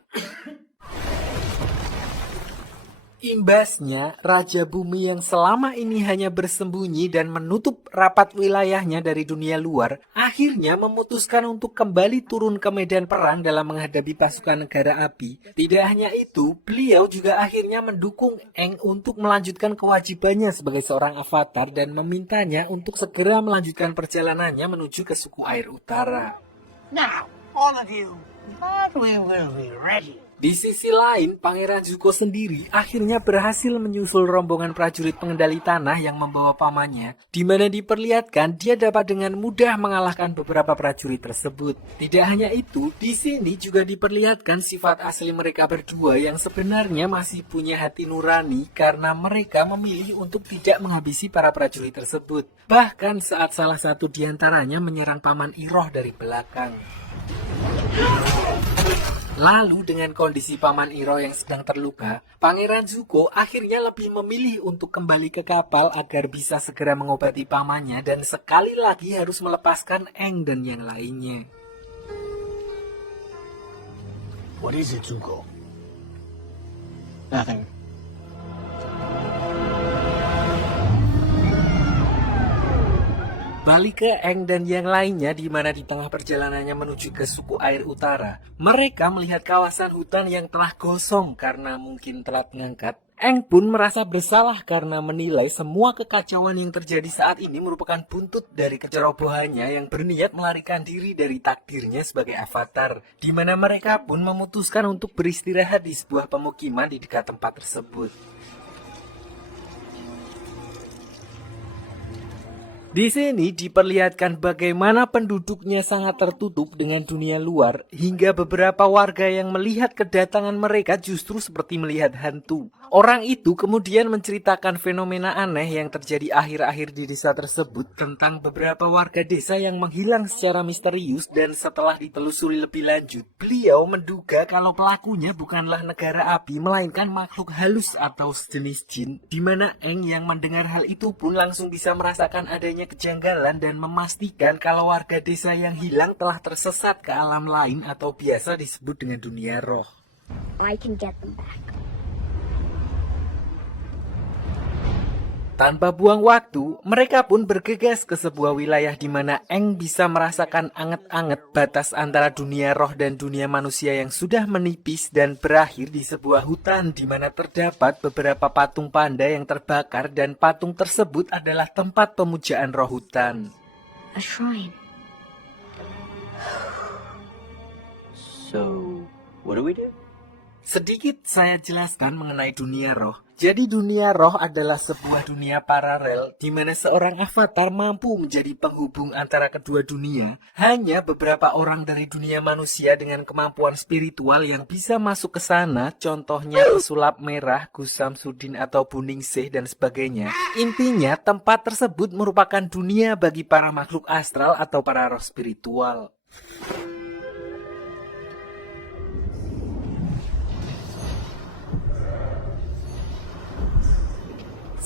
Imbasnya, Raja Bumi yang selama ini hanya bersembunyi dan menutup rapat wilayahnya dari dunia luar, akhirnya memutuskan untuk kembali turun ke medan perang dalam menghadapi pasukan negara api. Tidak hanya itu, beliau juga akhirnya mendukung Aang untuk melanjutkan kewajibannya sebagai seorang avatar dan memintanya untuk segera melanjutkan perjalanannya menuju ke suku air utara. Now, all of you, thought we will be ready. Di sisi lain, Pangeran Zuko sendiri akhirnya berhasil menyusul rombongan prajurit pengendali tanah yang membawa pamannya, di mana diperlihatkan dia dapat dengan mudah mengalahkan beberapa prajurit tersebut. Tidak hanya itu, di sini juga diperlihatkan sifat asli mereka berdua yang sebenarnya masih punya hati nurani karena mereka memilih untuk tidak menghabisi para prajurit tersebut. Bahkan saat salah satu di antaranya menyerang Paman Iroh dari belakang. Lalu dengan kondisi Paman Iroh yang sedang terluka, Pangeran Zuko akhirnya lebih memilih untuk kembali ke kapal agar bisa segera mengobati pamannya dan sekali lagi harus melepaskan Aang dan yang lainnya. What is it, Zuko? Nothing. Balik ke Aang dan yang lainnya di mana di tengah perjalanannya menuju ke suku air utara, mereka melihat kawasan hutan yang telah gosong karena mungkin telat mengangkat. Aang pun merasa bersalah karena menilai semua kekacauan yang terjadi saat ini merupakan buntut dari kecerobohannya yang berniat melarikan diri dari takdirnya sebagai avatar, di mana mereka pun memutuskan untuk beristirahat di sebuah pemukiman di dekat tempat tersebut. Di sini diperlihatkan bagaimana penduduknya sangat tertutup dengan dunia luar, hingga beberapa warga yang melihat kedatangan mereka justru seperti melihat hantu. Orang itu kemudian menceritakan fenomena aneh yang terjadi akhir-akhir di desa tersebut tentang beberapa warga desa yang menghilang secara misterius, dan setelah ditelusuri lebih lanjut, beliau menduga kalau pelakunya bukanlah negara api melainkan makhluk halus atau sejenis jin, di mana Aang yang mendengar hal itu pun langsung bisa merasakan adanya kejanggalan dan memastikan kalau warga desa yang hilang telah tersesat ke alam lain atau biasa disebut dengan dunia roh. I can get them back. Tanpa buang waktu, mereka pun bergegas ke sebuah wilayah di mana Aang bisa merasakan anget-anget batas antara dunia roh dan dunia manusia yang sudah menipis dan berakhir di sebuah hutan di mana terdapat beberapa patung panda yang terbakar dan patung tersebut adalah tempat pemujaan roh hutan. A shrine. So, what do we do? Sedikit saya jelaskan mengenai dunia roh. Jadi dunia roh adalah sebuah dunia paralel di mana seorang avatar mampu menjadi penghubung antara kedua dunia. Hanya beberapa orang dari dunia manusia dengan kemampuan spiritual yang bisa masuk ke sana, contohnya pesulap merah, Gusam Sudin atau Buningsih dan sebagainya. Intinya tempat tersebut merupakan dunia bagi para makhluk astral atau para roh spiritual.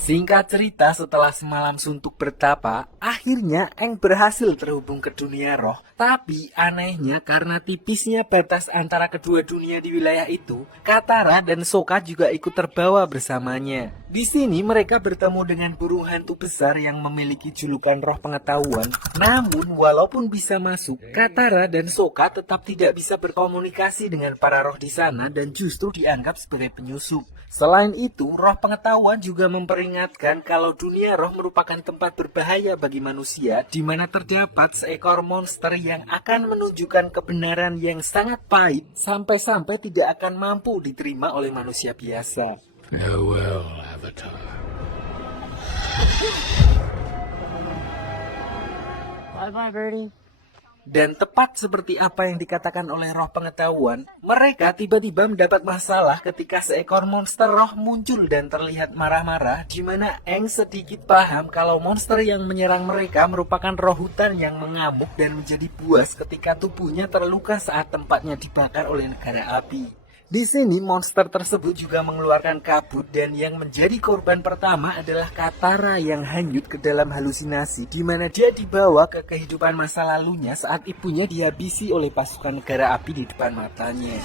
Singkat cerita, setelah semalam suntuk bertapa, akhirnya Aang berhasil terhubung ke dunia roh. Tapi anehnya karena tipisnya batas antara kedua dunia di wilayah itu, Katara dan Sokka juga ikut terbawa bersamanya. Di sini mereka bertemu dengan burung hantu besar yang memiliki julukan roh pengetahuan. Namun walaupun bisa masuk, Katara dan Sokka tetap tidak bisa berkomunikasi dengan para roh di sana dan justru dianggap sebagai penyusup. Selain itu, roh pengetahuan juga memperingatkan kalau dunia roh merupakan tempat berbahaya bagi manusia, di mana terdapat seekor monster yang akan menunjukkan kebenaran yang sangat pahit sampai-sampai tidak akan mampu diterima oleh manusia biasa. Farewell, Avatar. Bye-bye, Birdie. Dan tepat seperti apa yang dikatakan oleh roh pengetahuan, mereka tiba-tiba mendapat masalah ketika seekor monster roh muncul dan terlihat marah-marah, di mana Aang sedikit paham kalau monster yang menyerang mereka merupakan roh hutan yang mengamuk dan menjadi buas ketika tubuhnya terluka saat tempatnya dibakar oleh negara api. Di sini monster tersebut juga mengeluarkan kabut dan yang menjadi korban pertama adalah Katara yang hanyut ke dalam halusinasi, di mana dia dibawa ke kehidupan masa lalunya saat ibunya dihabisi oleh pasukan negara api di depan matanya.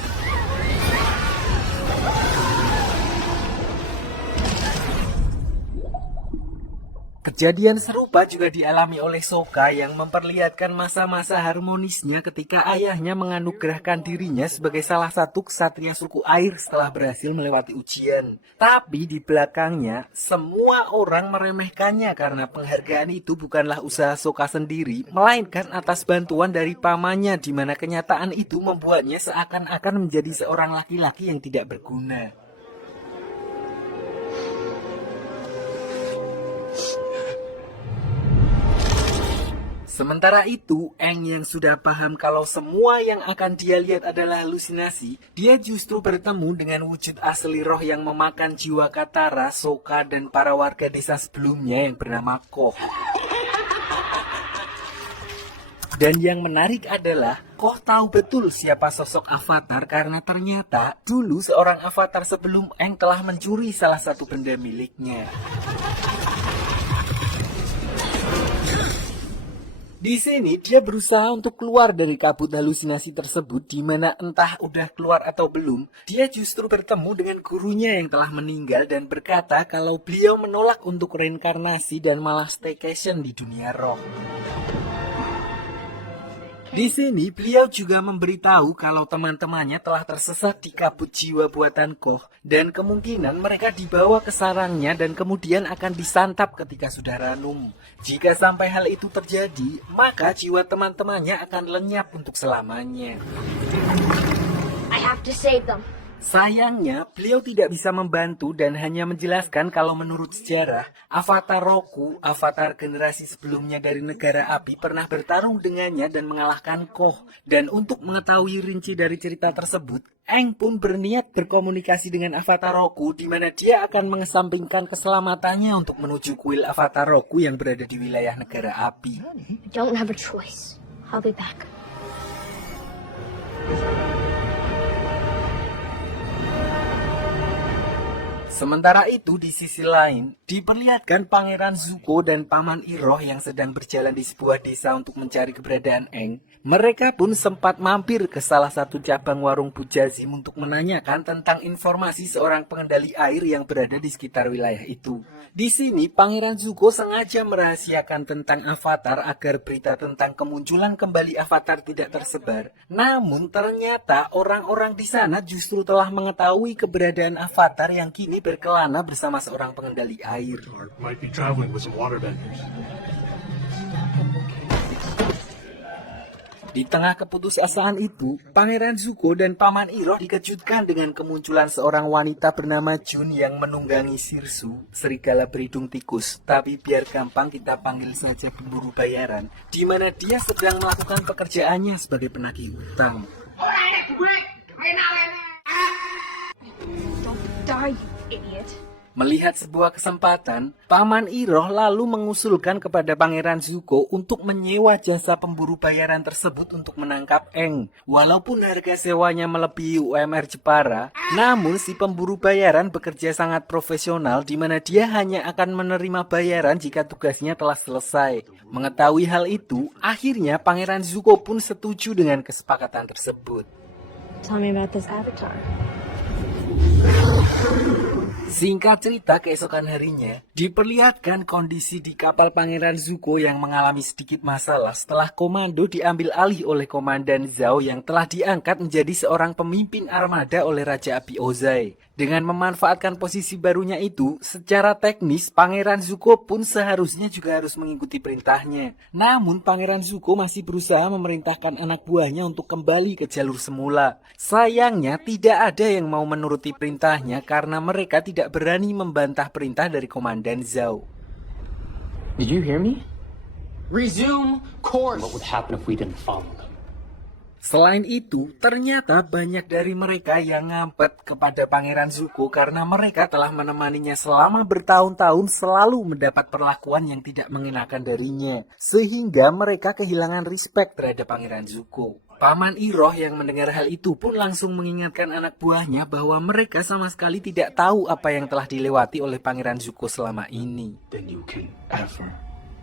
Kejadian serupa juga dialami oleh Sokka yang memperlihatkan masa-masa harmonisnya ketika ayahnya menganugerahkan dirinya sebagai salah satu ksatria suku air setelah berhasil melewati ujian. Tapi di belakangnya, semua orang meremehkannya karena penghargaan itu bukanlah usaha Sokka sendiri, melainkan atas bantuan dari pamannya, di mana kenyataan itu membuatnya seakan-akan menjadi seorang laki-laki yang tidak berguna. Sementara itu, Aang yang sudah paham kalau semua yang akan dia lihat adalah halusinasi, dia justru bertemu dengan wujud asli roh yang memakan jiwa Katara, Sokka, dan para warga desa sebelumnya yang bernama Koh. Dan yang menarik adalah, Koh tahu betul siapa sosok Avatar karena ternyata dulu seorang Avatar sebelum Aang telah mencuri salah satu benda miliknya. Di sini dia berusaha untuk keluar dari kabut halusinasi tersebut, di mana entah udah keluar atau belum, dia justru bertemu dengan gurunya yang telah meninggal dan berkata kalau beliau menolak untuk reinkarnasi dan malah staycation di dunia roh. Di sini beliau juga memberitahu kalau teman-temannya telah tersesat di kabut jiwa buatan Koh dan kemungkinan mereka dibawa ke sarangnya dan kemudian akan disantap ketika sudah ranum. Jika sampai hal itu terjadi, maka jiwa teman-temannya akan lenyap untuk selamanya. I have to save them. Sayangnya, beliau tidak bisa membantu dan hanya menjelaskan kalau menurut sejarah, Avatar Roku, avatar generasi sebelumnya dari negara api, pernah bertarung dengannya dan mengalahkan Koh. Dan untuk mengetahui rinci dari cerita tersebut, Aang pun berniat berkomunikasi dengan Avatar Roku, di mana dia akan mengesampingkan keselamatannya untuk menuju kuil Avatar Roku yang berada di wilayah negara api. I don't have a choice. I'll be back. Sementara itu di sisi lain, diperlihatkan Pangeran Zuko dan Paman Iroh yang sedang berjalan di sebuah desa untuk mencari keberadaan Aang. Mereka pun sempat mampir ke salah satu cabang warung Bujazim untuk menanyakan tentang informasi seorang pengendali air yang berada di sekitar wilayah itu. Di sini Pangeran Zuko sengaja merahasiakan tentang Avatar agar berita tentang kemunculan kembali Avatar tidak tersebar. Namun ternyata orang-orang di sana justru telah mengetahui keberadaan Avatar yang kini berkelana bersama seorang pengendali air. Might be traveling with some waterbenders. Di tengah keputusasaan itu, Pangeran Zuko dan Paman Iroh dikejutkan dengan kemunculan seorang wanita bernama Jun yang menunggangi Sirsu, serigala berhidung tikus. Tapi biar gampang kita panggil saja pemburu bayaran, di mana dia sedang melakukan pekerjaannya sebagai penagih utang. Don't die, you idiot. Melihat sebuah kesempatan, Paman Iroh lalu mengusulkan kepada Pangeran Zuko untuk menyewa jasa pemburu bayaran tersebut untuk menangkap Aang. Walaupun harga sewanya melebihi UMR Jepara, namun si pemburu bayaran bekerja sangat profesional di mana dia hanya akan menerima bayaran jika tugasnya telah selesai. Mengetahui hal itu, akhirnya Pangeran Zuko pun setuju dengan kesepakatan tersebut. Tell me about this avatar. Singkat cerita, keesokan harinya diperlihatkan kondisi di kapal Pangeran Zuko yang mengalami sedikit masalah setelah komando diambil alih oleh Komandan Zhao yang telah diangkat menjadi seorang pemimpin armada oleh Raja Api Ozai. Dengan memanfaatkan posisi barunya itu, secara teknis Pangeran Zuko pun seharusnya juga harus mengikuti perintahnya. Namun Pangeran Zuko masih berusaha memerintahkan anak buahnya untuk kembali ke jalur semula. Sayangnya tidak ada yang mau menuruti perintahnya karena mereka tidak berani membantah perintah dari Komandan Zhao. Did you hear me? Resume course. What would happen if we didn't follow them? Selain itu, ternyata banyak dari mereka yang ngampet kepada Pangeran Zuko karena mereka telah menemaninya selama bertahun-tahun selalu mendapat perlakuan yang tidak mengenakan darinya. Sehingga mereka kehilangan respect terhadap Pangeran Zuko. Paman Iroh yang mendengar hal itu pun langsung mengingatkan anak buahnya bahwa mereka sama sekali tidak tahu apa yang telah dilewati oleh Pangeran Zuko selama ini. Then you can ever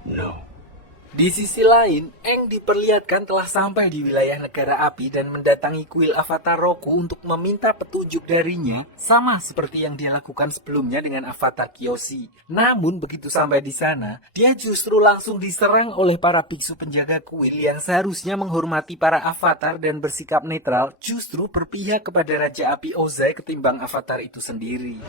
know. Di sisi lain, Aang diperlihatkan telah sampai di wilayah negara api dan mendatangi kuil Avatar Roku untuk meminta petunjuk darinya, sama seperti yang dia lakukan sebelumnya dengan Avatar Kyoshi. Namun begitu sampai di sana, dia justru langsung diserang oleh para biksu penjaga kuil yang seharusnya menghormati para avatar dan bersikap netral, justru berpihak kepada Raja Api Ozai ketimbang avatar itu sendiri.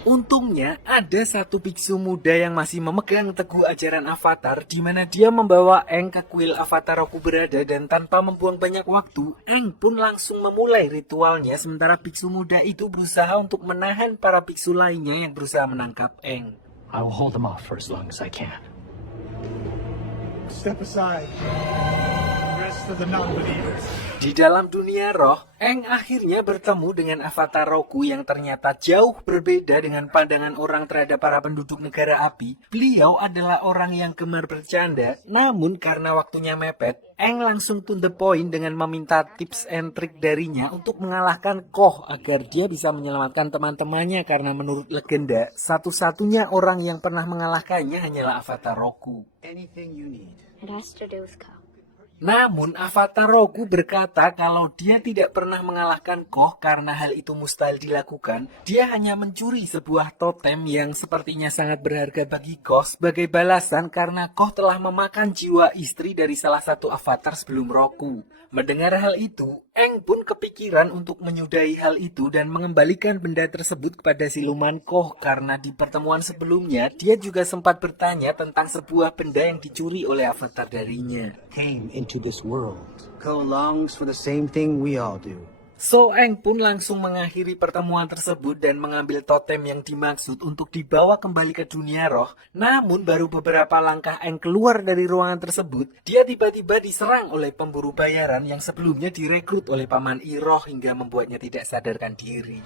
Untungnya ada satu biksu muda yang masih memegang teguh ajaran Avatar, di mana dia membawa Aang ke kuil Avatar Roku berada, dan tanpa membuang banyak waktu, Aang pun langsung memulai ritualnya sementara biksu muda itu berusaha untuk menahan para biksu lainnya yang berusaha menangkap Aang. I will hold them off for as long as I can. Step aside. Rest of the non-believers. Di dalam dunia roh, Aang akhirnya bertemu dengan Avatar Roku yang ternyata jauh berbeda dengan pandangan orang terhadap para penduduk negara api. Beliau adalah orang yang gemar bercanda, namun karena waktunya mepet, Aang langsung to the point dengan meminta tips and trick darinya untuk mengalahkan Koh agar dia bisa menyelamatkan teman-temannya, karena menurut legenda, satu-satunya orang yang pernah mengalahkannya hanyalah Avatar Roku. Anything you need. It has to do with Ko. Namun Avatar Roku berkata kalau dia tidak pernah mengalahkan Koh karena hal itu mustahil dilakukan. Dia hanya mencuri sebuah totem yang sepertinya sangat berharga bagi Koh sebagai balasan karena Koh telah memakan jiwa istri dari salah satu avatar sebelum Roku. Mendengar hal itu, Aang pun kepikiran untuk menyudahi hal itu dan mengembalikan benda tersebut kepada siluman Koh, karena di pertemuan sebelumnya dia juga sempat bertanya tentang sebuah benda yang dicuri oleh avatar darinya. Came into this world. Ko longs for the same thing we all do. So Aang pun langsung mengakhiri pertemuan tersebut dan mengambil totem yang dimaksud untuk dibawa kembali ke dunia roh. Namun baru beberapa langkah Aang keluar dari ruangan tersebut, dia tiba-tiba diserang oleh pemburu bayaran yang sebelumnya direkrut oleh Paman Iroh hingga membuatnya tidak sadarkan diri.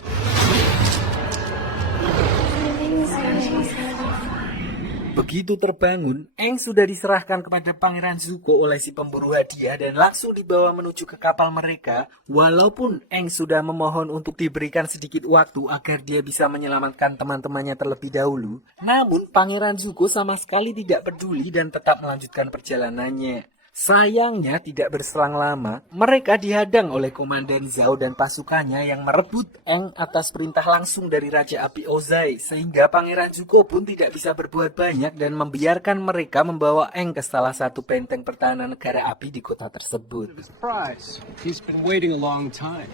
Begitu terbangun, Aang sudah diserahkan kepada Pangeran Zuko oleh si pemburu hadiah dan langsung dibawa menuju ke kapal mereka. Walaupun Aang sudah memohon untuk diberikan sedikit waktu agar dia bisa menyelamatkan teman-temannya terlebih dahulu, namun Pangeran Zuko sama sekali tidak peduli dan tetap melanjutkan perjalanannya. Sayangnya tidak berselang lama, mereka dihadang oleh Komandan Zhao dan pasukannya yang merebut Aang atas perintah langsung dari Raja Api Ozai, sehingga Pangeran Zuko pun tidak bisa berbuat banyak dan membiarkan mereka membawa Aang ke salah satu benteng pertahanan negara api di kota tersebut. Surprise. He's been waiting a long time.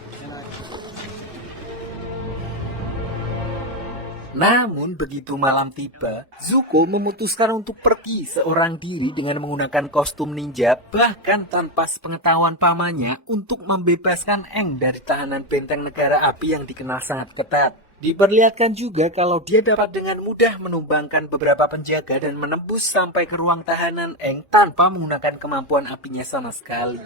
Namun begitu malam tiba, Zuko memutuskan untuk pergi seorang diri dengan menggunakan kostum ninja, bahkan tanpa sepengetahuan pamannya, untuk membebaskan Aang dari tahanan benteng negara api yang dikenal sangat ketat. Diperlihatkan juga kalau dia dapat dengan mudah menumbangkan beberapa penjaga dan menembus sampai ke ruang tahanan Aang tanpa menggunakan kemampuan apinya sama sekali.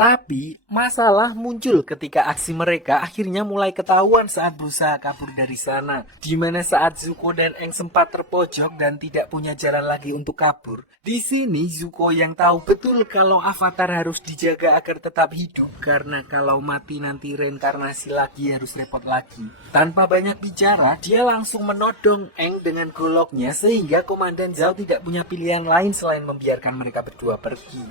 Tapi, masalah muncul ketika aksi mereka akhirnya mulai ketahuan saat berusaha kabur dari sana. Di mana saat Zuko dan Aang sempat terpojok dan tidak punya jalan lagi untuk kabur. Di sini Zuko yang tahu betul kalau avatar harus dijaga agar tetap hidup, karena kalau mati nanti reinkarnasi lagi harus repot lagi. Tanpa banyak bicara, dia langsung menodong Aang dengan goloknya sehingga Komandan Zhao tidak punya pilihan lain selain membiarkan mereka berdua pergi.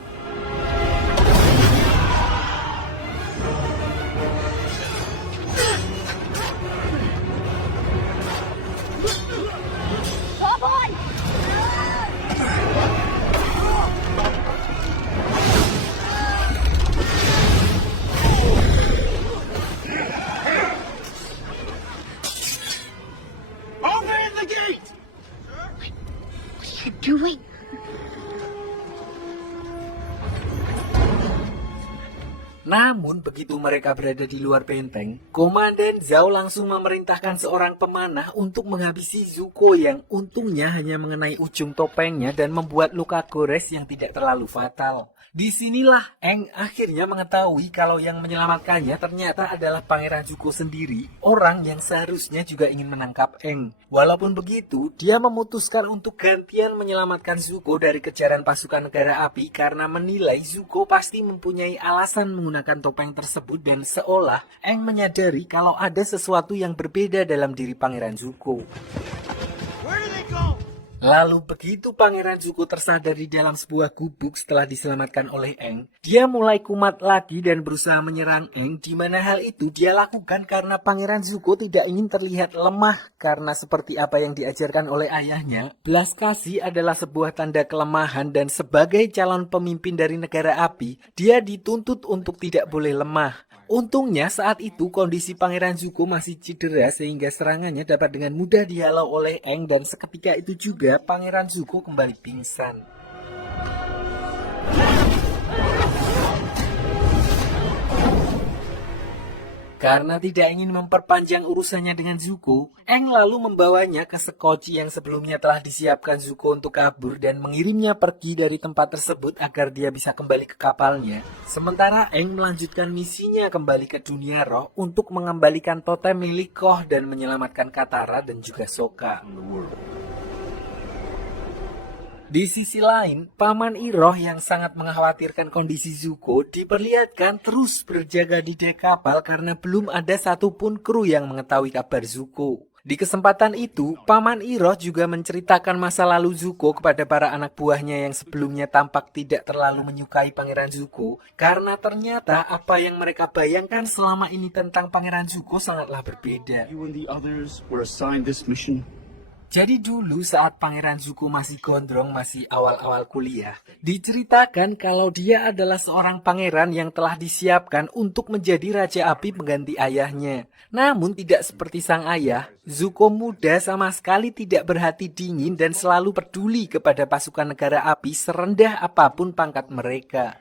Doing? Namun begitu mereka berada di luar benteng, Komandan Zhao langsung memerintahkan seorang pemanah untuk menghabisi Zuko yang untungnya hanya mengenai ujung topengnya dan membuat luka gores yang tidak terlalu fatal. Disinilah Aang akhirnya mengetahui kalau yang menyelamatkannya ternyata adalah Pangeran Zuko sendiri, orang yang seharusnya juga ingin menangkap Aang. Walaupun begitu, dia memutuskan untuk gantian menyelamatkan Zuko dari kejaran pasukan negara api karena menilai Zuko pasti mempunyai alasan menggunakan topeng tersebut dan seolah Aang menyadari kalau ada sesuatu yang berbeda dalam diri Pangeran Zuko. Lalu begitu Pangeran Zuko tersadar di dalam sebuah gubuk setelah diselamatkan oleh Aang, dia mulai kumat lagi dan berusaha menyerang Aang, di mana hal itu dia lakukan karena Pangeran Zuko tidak ingin terlihat lemah karena seperti apa yang diajarkan oleh ayahnya, belas kasih adalah sebuah tanda kelemahan dan sebagai calon pemimpin dari negara api, dia dituntut untuk tidak boleh lemah. Untungnya saat itu kondisi Pangeran Zuko masih cedera sehingga serangannya dapat dengan mudah dihalau oleh Aang dan seketika itu juga Pangeran Zuko kembali pingsan. Karena tidak ingin memperpanjang urusannya dengan Zuko, Aang lalu membawanya ke sekoci yang sebelumnya telah disiapkan Zuko untuk kabur dan mengirimnya pergi dari tempat tersebut agar dia bisa kembali ke kapalnya. Sementara Aang melanjutkan misinya kembali ke dunia roh untuk mengembalikan totem milik Koh dan menyelamatkan Katara dan juga Sokka. Di sisi lain, Paman Iroh yang sangat mengkhawatirkan kondisi Zuko diperlihatkan terus berjaga di dek kapal karena belum ada satupun kru yang mengetahui kabar Zuko. Di kesempatan itu, Paman Iroh juga menceritakan masa lalu Zuko kepada para anak buahnya yang sebelumnya tampak tidak terlalu menyukai Pangeran Zuko karena ternyata apa yang mereka bayangkan selama ini tentang Pangeran Zuko sangatlah berbeda. You and the others were assigned this mission. Jadi dulu saat Pangeran Zuko masih gondrong, masih awal-awal kuliah, diceritakan kalau dia adalah seorang pangeran yang telah disiapkan untuk menjadi Raja Api pengganti ayahnya. Namun tidak seperti sang ayah, Zuko muda sama sekali tidak berhati dingin dan selalu peduli kepada pasukan negara api serendah apapun pangkat mereka.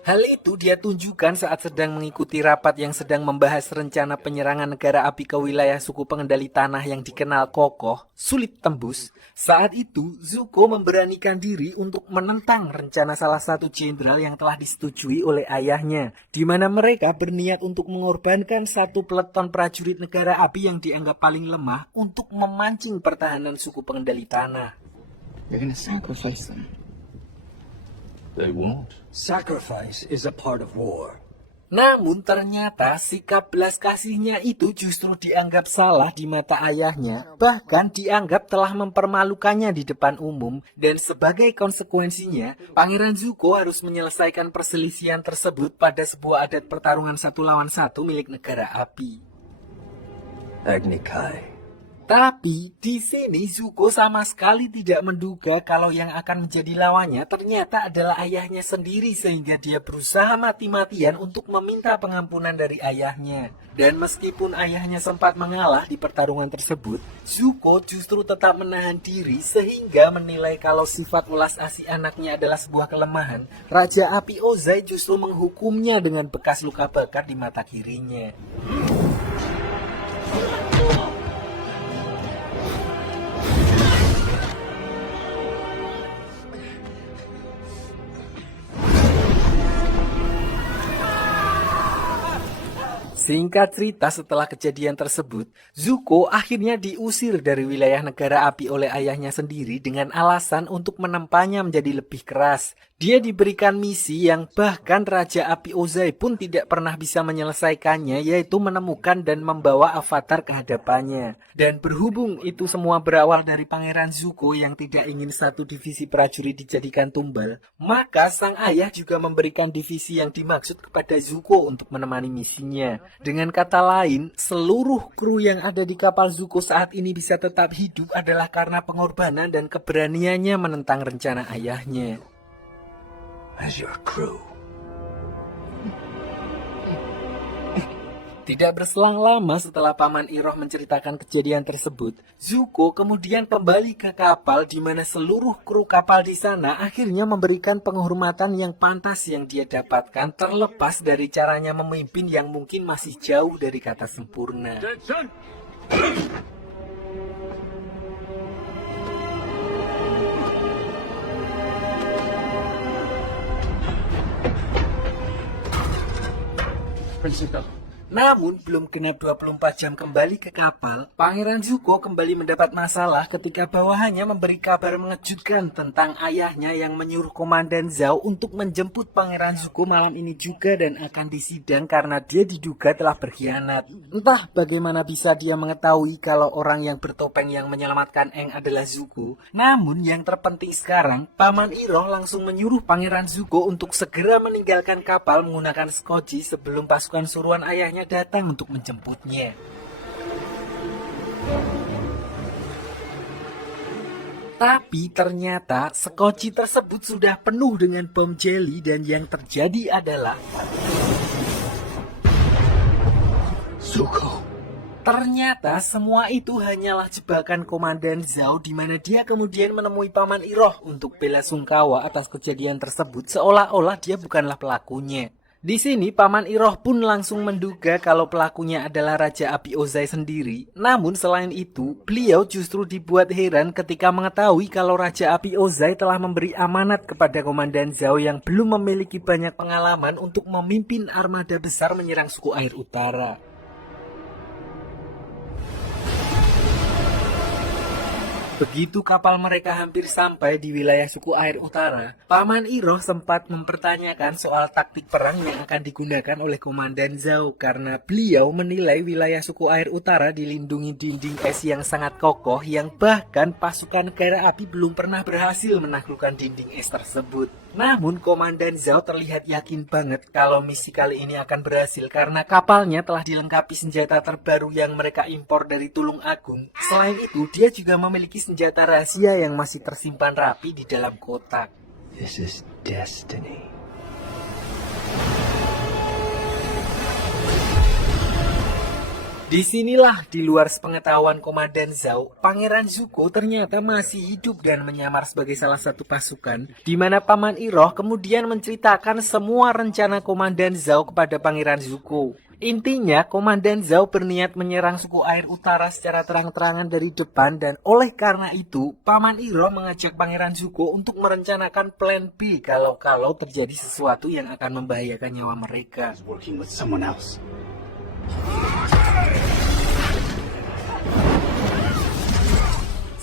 Hal itu dia tunjukkan saat sedang mengikuti rapat yang sedang membahas rencana penyerangan negara api ke wilayah suku pengendali tanah yang dikenal kokoh, sulit tembus. Saat itu, Zuko memberanikan diri untuk menentang rencana salah satu jenderal yang telah disetujui oleh ayahnya, di mana mereka berniat untuk mengorbankan satu peleton prajurit negara api yang dianggap paling lemah untuk memancing pertahanan suku pengendali tanah. You're gonna sacrifice them. They won't. Sacrifice is a part of war. Namun ternyata sikap belas kasihnya itu justru dianggap salah di mata ayahnya, bahkan dianggap telah mempermalukannya di depan umum, dan sebagai konsekuensinya, Pangeran Zuko harus menyelesaikan perselisihan tersebut pada sebuah adat pertarungan 1 lawan 1 milik negara api. Agni Kai. Tapi di sini Zuko sama sekali tidak menduga kalau yang akan menjadi lawannya ternyata adalah ayahnya sendiri sehingga dia berusaha mati-matian untuk meminta pengampunan dari ayahnya. Dan meskipun ayahnya sempat mengalah di pertarungan tersebut, Zuko justru tetap menahan diri sehingga menilai kalau sifat ulas asih anaknya adalah sebuah kelemahan. Raja Api Ozai justru menghukumnya dengan bekas luka bakar di mata kirinya. Singkat cerita, setelah kejadian tersebut, Zuko akhirnya diusir dari wilayah negara api oleh ayahnya sendiri dengan alasan untuk menempanya menjadi lebih keras. Dia diberikan misi yang bahkan Raja Api Ozai pun tidak pernah bisa menyelesaikannya, yaitu menemukan dan membawa avatar ke hadapannya. Dan berhubung itu semua berawal dari Pangeran Zuko yang tidak ingin satu divisi prajurit dijadikan tumbal, maka sang ayah juga memberikan divisi yang dimaksud kepada Zuko untuk menemani misinya. Dengan kata lain, seluruh kru yang ada di kapal Zuko saat ini bisa tetap hidup adalah karena pengorbanan dan keberaniannya menentang rencana ayahnya. As your crew. Tidak berselang lama setelah Paman Iroh menceritakan kejadian tersebut, Zuko kemudian kembali ke kapal di mana seluruh kru kapal di sana akhirnya memberikan penghormatan yang pantas yang dia dapatkan terlepas dari caranya memimpin yang mungkin masih jauh dari kata sempurna. Prince Zuko. Namun, belum genap 24 jam kembali ke kapal, Pangeran Zuko kembali mendapat masalah ketika bawahannya memberi kabar mengejutkan tentang ayahnya yang menyuruh Komandan Zhao untuk menjemput Pangeran Zuko malam ini juga dan akan disidang karena dia diduga telah berkhianat. Entah bagaimana bisa dia mengetahui kalau orang yang bertopeng yang menyelamatkan Aang adalah Zuko. Namun, yang terpenting sekarang, Paman Iroh langsung menyuruh Pangeran Zuko untuk segera meninggalkan kapal menggunakan skoci sebelum pasukan suruhan ayahnya datang untuk menjemputnya. Tapi ternyata skoci tersebut sudah penuh dengan bom jelly dan yang terjadi adalah Zuko. ternyata semua itu hanyalah jebakan Komandan Zhao di mana dia kemudian menemui Paman Iroh untuk bela sungkawa atas kejadian tersebut seolah-olah dia bukanlah pelakunya. Di sini Paman Iroh pun langsung menduga kalau pelakunya adalah Raja Api Ozai sendiri. Namun selain itu, beliau justru dibuat heran ketika mengetahui kalau Raja Api Ozai telah memberi amanat kepada Komandan Zhao yang belum memiliki banyak pengalaman untuk memimpin armada besar menyerang suku Air Utara. Begitu kapal mereka hampir sampai di wilayah suku Air Utara, Paman Iroh sempat mempertanyakan soal taktik perang yang akan digunakan oleh Komandan Zhao karena beliau menilai wilayah suku Air Utara dilindungi dinding es yang sangat kokoh yang bahkan pasukan negara api belum pernah berhasil menaklukkan dinding es tersebut. Namun Komandan Zhao terlihat yakin banget kalau misi kali ini akan berhasil karena kapalnya telah dilengkapi senjata terbaru yang mereka impor dari Tulung Agung. Selain itu, dia juga memiliki senjata rahasia yang masih tersimpan rapi di dalam kotak. This is destiny. Disinilah di luar sepengetahuan Komandan Zhao, Pangeran Zuko ternyata masih hidup dan menyamar sebagai salah satu pasukan, di mana Paman Iroh kemudian menceritakan semua rencana Komandan Zhao kepada Pangeran Zuko. Intinya, Komandan Zhao berniat menyerang suku Air Utara secara terang-terangan dari depan dan oleh karena itu, Paman Iroh mengajak Pangeran Zuko untuk merencanakan plan B kalau terjadi sesuatu yang akan membahayakan nyawa mereka. Working with someone else.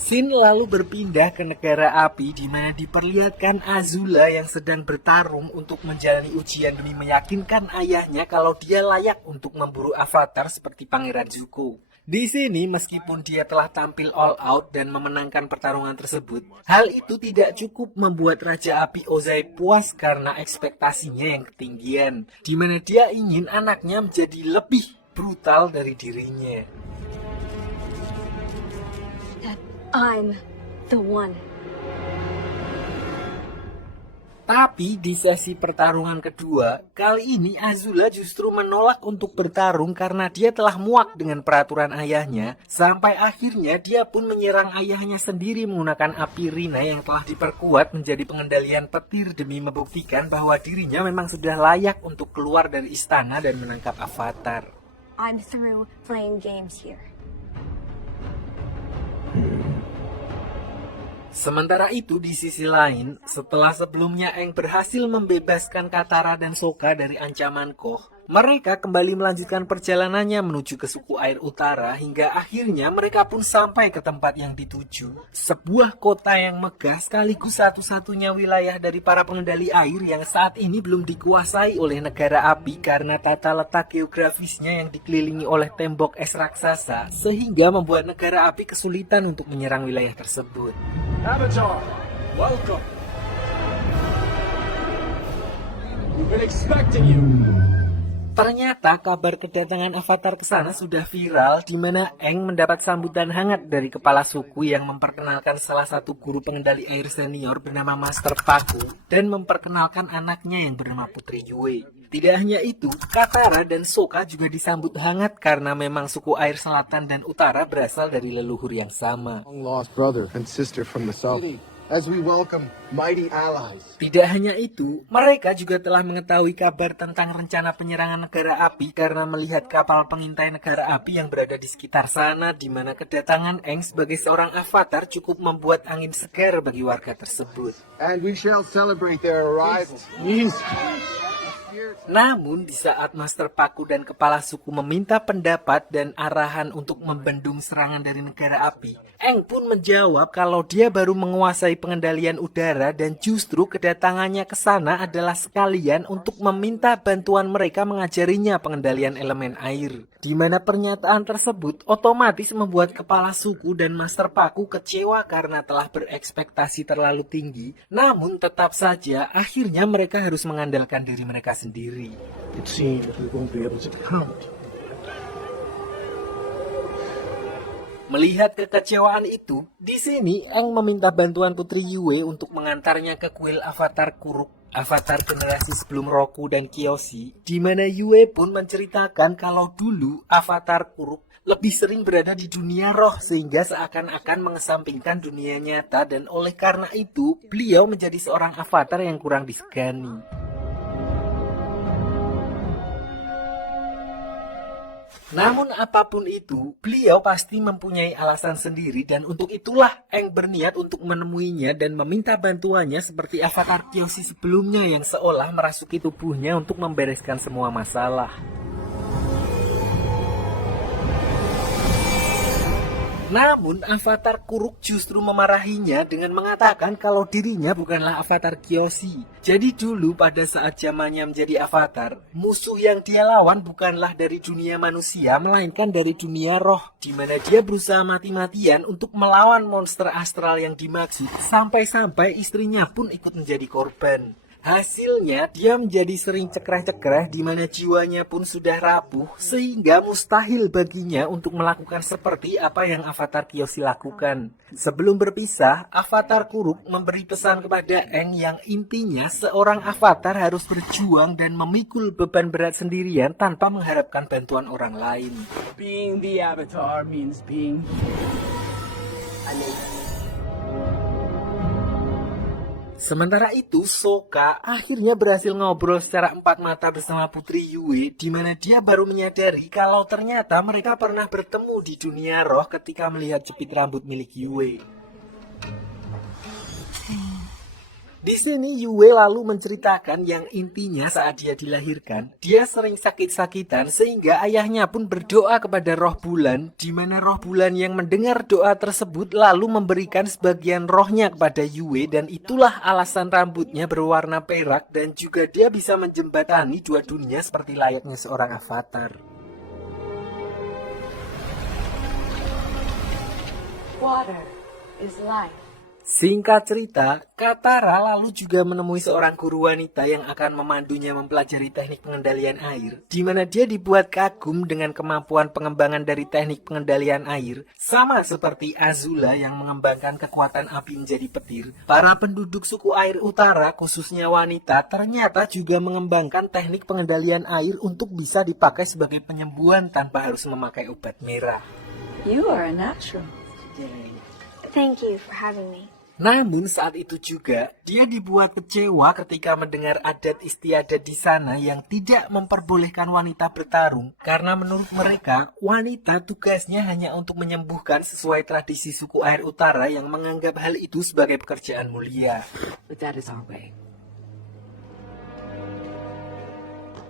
Scene lalu berpindah ke negara api di mana diperlihatkan Azula yang sedang bertarung untuk menjalani ujian demi meyakinkan ayahnya kalau dia layak untuk memburu avatar seperti Pangeran Zuko. Di sini meskipun dia telah tampil all out dan memenangkan pertarungan tersebut, hal itu tidak cukup membuat Raja Api Ozai puas karena ekspektasinya yang ketinggian, di mana dia ingin anaknya menjadi lebih brutal dari dirinya. I'm the one. Tapi di sesi pertarungan kedua, kali ini Azula justru menolak untuk bertarung karena dia telah muak dengan peraturan ayahnya, sampai akhirnya dia pun menyerang ayahnya sendiri menggunakan api Rina yang telah diperkuat menjadi pengendalian petir demi membuktikan bahwa dirinya memang sudah layak untuk keluar dari istana dan menangkap avatar. I'm through playing games here. Sementara itu di sisi lain, setelah sebelumnya Aang berhasil membebaskan Katara dan Sokka dari ancaman Koh, mereka kembali melanjutkan perjalanannya menuju ke suku Air Utara hingga akhirnya mereka pun sampai ke tempat yang dituju. Sebuah kota yang megah sekaligus satu-satunya wilayah dari para pengendali air yang saat ini belum dikuasai oleh negara api karena tata letak geografisnya yang dikelilingi oleh tembok es raksasa sehingga membuat negara api kesulitan untuk menyerang wilayah tersebut. Avatar, welcome. We've been expecting you. Ternyata kabar kedatangan Avatar ke sana sudah viral di mana Aang mendapat sambutan hangat dari kepala suku yang memperkenalkan salah satu guru pengendali air senior bernama Master Paku dan memperkenalkan anaknya yang bernama Putri Yue. Tidak hanya itu, Katara dan Sokka juga disambut hangat karena memang suku air selatan dan utara berasal dari leluhur yang sama. Long-lost brother and sister from the south. As we welcome mighty allies. Tidak hanya itu, mereka juga telah mengetahui kabar tentang rencana penyerangan negara api karena melihat kapal pengintai negara api yang berada di sekitar sana di mana kedatangan Aang sebagai seorang avatar cukup membuat angin segar bagi warga tersebut. And we shall celebrate their arrival. Namun di saat Master Paku dan kepala suku meminta pendapat dan arahan untuk membendung serangan dari negara api, Aang pun menjawab kalau dia baru menguasai pengendalian udara dan justru kedatangannya ke sana adalah sekalian untuk meminta bantuan mereka mengajarinya pengendalian elemen air. Di mana pernyataan tersebut otomatis membuat kepala suku dan Master Paku kecewa karena telah berekspektasi terlalu tinggi. Namun tetap saja akhirnya mereka harus mengandalkan diri mereka sendiri. It seems we won't be able to count. Melihat kekecewaan itu, di sini Aang meminta bantuan Putri Yue untuk mengantarnya ke kuil Avatar Kuruk, avatar generasi sebelum Roku dan Kyoshi, di mana Yue pun menceritakan kalau dulu Avatar Kuruk lebih sering berada di dunia roh sehingga seakan-akan mengesampingkan dunia nyata dan oleh karena itu beliau menjadi seorang avatar yang kurang disegani. Namun apapun itu, beliau pasti mempunyai alasan sendiri dan untuk itulah Aang berniat untuk menemuinya dan meminta bantuannya seperti avatar Kyoshi sebelumnya yang seolah merasuki tubuhnya untuk membereskan semua masalah. Namun avatar Kuruk justru memarahinya dengan mengatakan kalau dirinya bukanlah avatar Kyoshi. Jadi dulu pada saat zamannya menjadi avatar, musuh yang dia lawan bukanlah dari dunia manusia melainkan dari dunia roh, di mana dia berusaha mati-matian untuk melawan monster astral yang dimaksud, sampai-sampai istrinya pun ikut menjadi korban. Hasilnya, dia menjadi sering cekreh-cekreh di mana jiwanya pun sudah rapuh sehingga mustahil baginya untuk melakukan seperti apa yang Avatar Kyoshi lakukan. Sebelum berpisah, Avatar Kuruk memberi pesan kepada Aang yang intinya seorang avatar harus berjuang dan memikul beban berat sendirian tanpa mengharapkan bantuan orang lain. Being the Avatar means being... Sementara itu, Sokka akhirnya berhasil ngobrol secara empat mata bersama Putri Yue, di mana dia baru menyadari kalau ternyata mereka pernah bertemu di dunia roh ketika melihat jepit rambut milik Yue. Di sini Yue lalu menceritakan yang intinya saat dia dilahirkan, dia sering sakit-sakitan sehingga ayahnya pun berdoa kepada roh bulan, di mana roh bulan yang mendengar doa tersebut lalu memberikan sebagian rohnya kepada Yue dan itulah alasan rambutnya berwarna perak dan juga dia bisa menjembatani dua dunia seperti layaknya seorang avatar. Water is life. Singkat cerita, Katara lalu juga menemui seorang guru wanita yang akan memandunya mempelajari teknik pengendalian air, di mana dia dibuat kagum dengan kemampuan pengembangan dari teknik pengendalian air, sama seperti Azula yang mengembangkan kekuatan api menjadi petir. Para penduduk suku air utara, khususnya wanita, ternyata juga mengembangkan teknik pengendalian air untuk bisa dipakai sebagai penyembuhan tanpa harus memakai obat merah. You are a natural. Thank you for having me. Namun saat itu juga, dia dibuat kecewa ketika mendengar adat istiadat di sana yang tidak memperbolehkan wanita bertarung. Karena menurut mereka, wanita tugasnya hanya untuk menyembuhkan sesuai tradisi suku air utara yang menganggap hal itu sebagai pekerjaan mulia. But that is our way.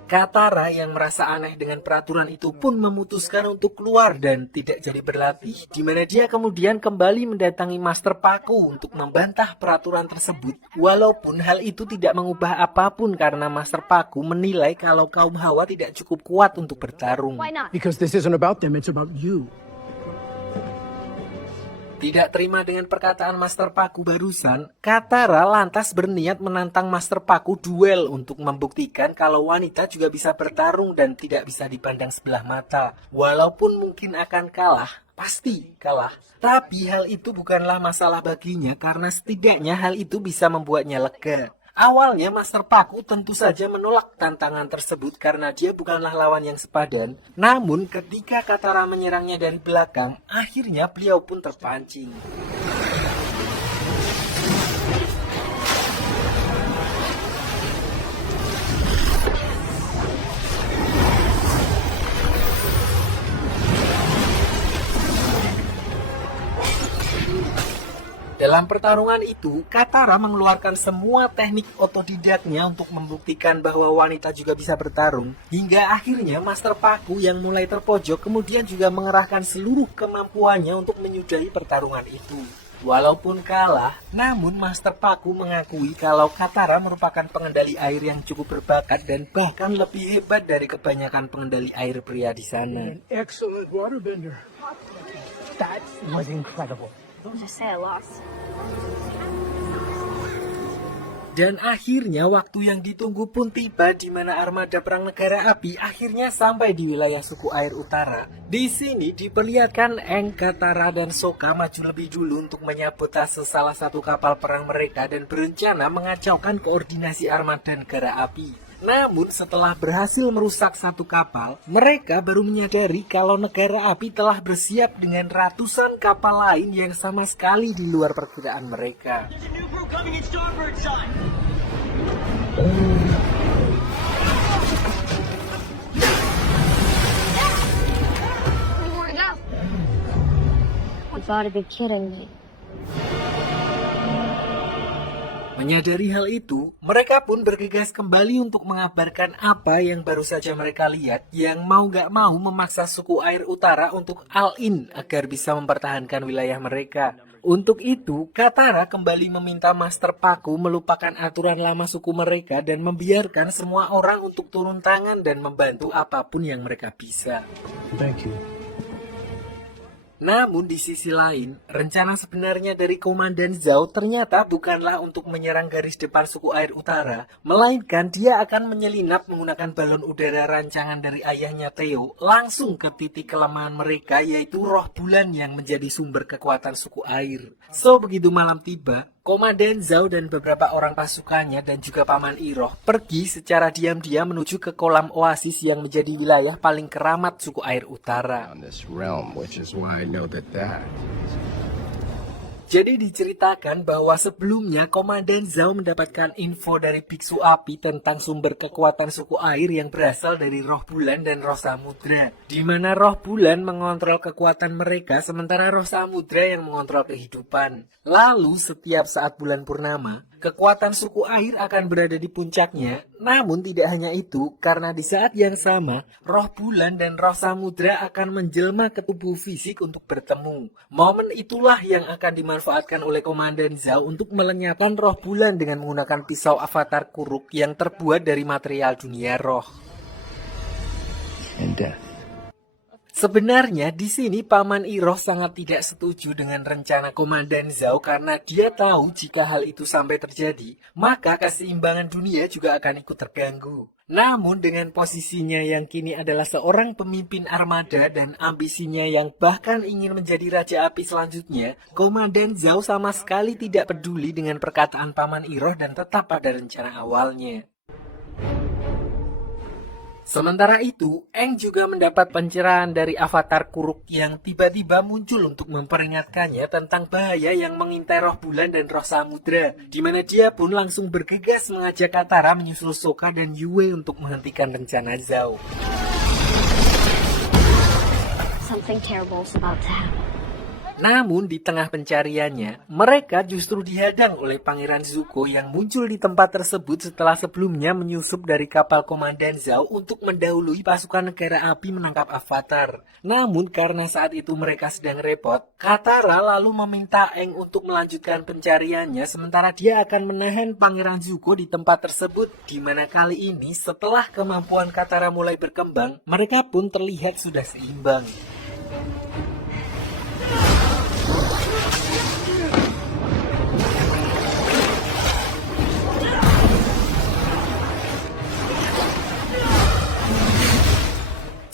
Katara yang merasa aneh dengan peraturan itu pun memutuskan untuk keluar dan tidak jadi berlatih, di mana dia kemudian kembali mendatangi Master Paku untuk membantah peraturan tersebut. Walaupun hal itu tidak mengubah apapun karena Master Paku menilai kalau kaum Hawa tidak cukup kuat untuk bertarung. Why not? Because this isn't about them, it's about you. Tidak terima dengan perkataan Master Paku barusan, Katara lantas berniat menantang Master Paku duel untuk membuktikan kalau wanita juga bisa bertarung dan tidak bisa dipandang sebelah mata. Walaupun mungkin akan kalah, pasti kalah. Tapi hal itu bukanlah masalah baginya karena setidaknya hal itu bisa membuatnya lega. Awalnya Master Paku tentu saja menolak tantangan tersebut karena dia bukanlah lawan yang sepadan. Namun ketika Katara menyerangnya dari belakang, akhirnya beliau pun terpancing. Dalam pertarungan itu, Katara mengeluarkan semua teknik otodidaknya untuk membuktikan bahwa wanita juga bisa bertarung. Hingga akhirnya Master Paku yang mulai terpojok kemudian juga mengerahkan seluruh kemampuannya untuk menyudahi pertarungan itu. Walaupun kalah, namun Master Paku mengakui kalau Katara merupakan pengendali air yang cukup berbakat dan bahkan lebih hebat dari kebanyakan pengendali air pria di sana. An excellent waterbender. That was incredible. Just say I lost. Dan akhirnya waktu yang ditunggu pun tiba di mana armada perang negara api akhirnya sampai di wilayah suku air utara. Di sini diperlihatkan Aang, Katara, dan Sokka maju lebih dulu untuk menyabotase salah satu kapal perang mereka dan berencana mengacaukan koordinasi armada negara api. Namun setelah berhasil merusak satu kapal, mereka baru menyadari kalau negara api telah bersiap dengan ratusan kapal lain yang sama sekali di luar perkiraan mereka. You gotta be kidding me. Menyadari hal itu, mereka pun bergegas kembali untuk mengabarkan apa yang baru saja mereka lihat, yang mau gak mau memaksa suku air utara untuk all-in agar bisa mempertahankan wilayah mereka. Untuk itu, Katara kembali meminta Master Paku melupakan aturan lama suku mereka dan membiarkan semua orang untuk turun tangan dan membantu apapun yang mereka bisa. Thank you. Namun di sisi lain, rencana sebenarnya dari Komandan Zhao ternyata bukanlah untuk menyerang garis depan suku air utara, melainkan dia akan menyelinap menggunakan balon udara rancangan dari ayahnya Theo langsung ke titik kelemahan mereka, yaitu roh bulan yang menjadi sumber kekuatan suku air. So begitu malam tiba, Komandan Zhao dan beberapa orang pasukannya dan juga Paman Iroh pergi secara diam-diam menuju ke kolam oasis yang menjadi wilayah paling keramat suku air utara. On this realm, which is why I know that. Jadi diceritakan bahwa sebelumnya Komandan Zhao mendapatkan info dari Biksu Api tentang sumber kekuatan suku air yang berasal dari roh bulan dan roh samudra. Di mana roh bulan mengontrol kekuatan mereka sementara roh samudra yang mengontrol kehidupan. Lalu setiap saat bulan purnama, kekuatan suku air akan berada di puncaknya. Namun tidak hanya itu, karena di saat yang sama, roh bulan dan roh samudra akan menjelma ke tubuh fisik untuk bertemu. Momen itulah yang akan dimanfaatkan oleh Komandan Zhao untuk melenyapkan roh bulan dengan menggunakan pisau avatar Kuruk yang terbuat dari material dunia roh. And death. Sebenarnya di sini Paman Iroh sangat tidak setuju dengan rencana Komandan Zhao karena dia tahu jika hal itu sampai terjadi, maka keseimbangan dunia juga akan ikut terganggu. Namun dengan posisinya yang kini adalah seorang pemimpin armada dan ambisinya yang bahkan ingin menjadi Raja Api selanjutnya, Komandan Zhao sama sekali tidak peduli dengan perkataan Paman Iroh dan tetap pada rencana awalnya. Sementara itu, Aang juga mendapat pencerahan dari avatar Kuruk yang tiba-tiba muncul untuk memperingatkannya tentang bahaya yang mengintai roh bulan dan roh samudra, di mana dia pun langsung bergegas mengajak Katara menyusul Sokka dan Yue untuk menghentikan rencana Zhao. Something terrible is about to happen. Namun di tengah pencariannya, mereka justru dihadang oleh Pangeran Zuko yang muncul di tempat tersebut setelah sebelumnya menyusup dari kapal Komandan Zhao untuk mendahului pasukan negara api menangkap Avatar. Namun karena saat itu mereka sedang repot, Katara lalu meminta Aang untuk melanjutkan pencariannya sementara dia akan menahan Pangeran Zuko di tempat tersebut, di mana kali ini setelah kemampuan Katara mulai berkembang, mereka pun terlihat sudah seimbang.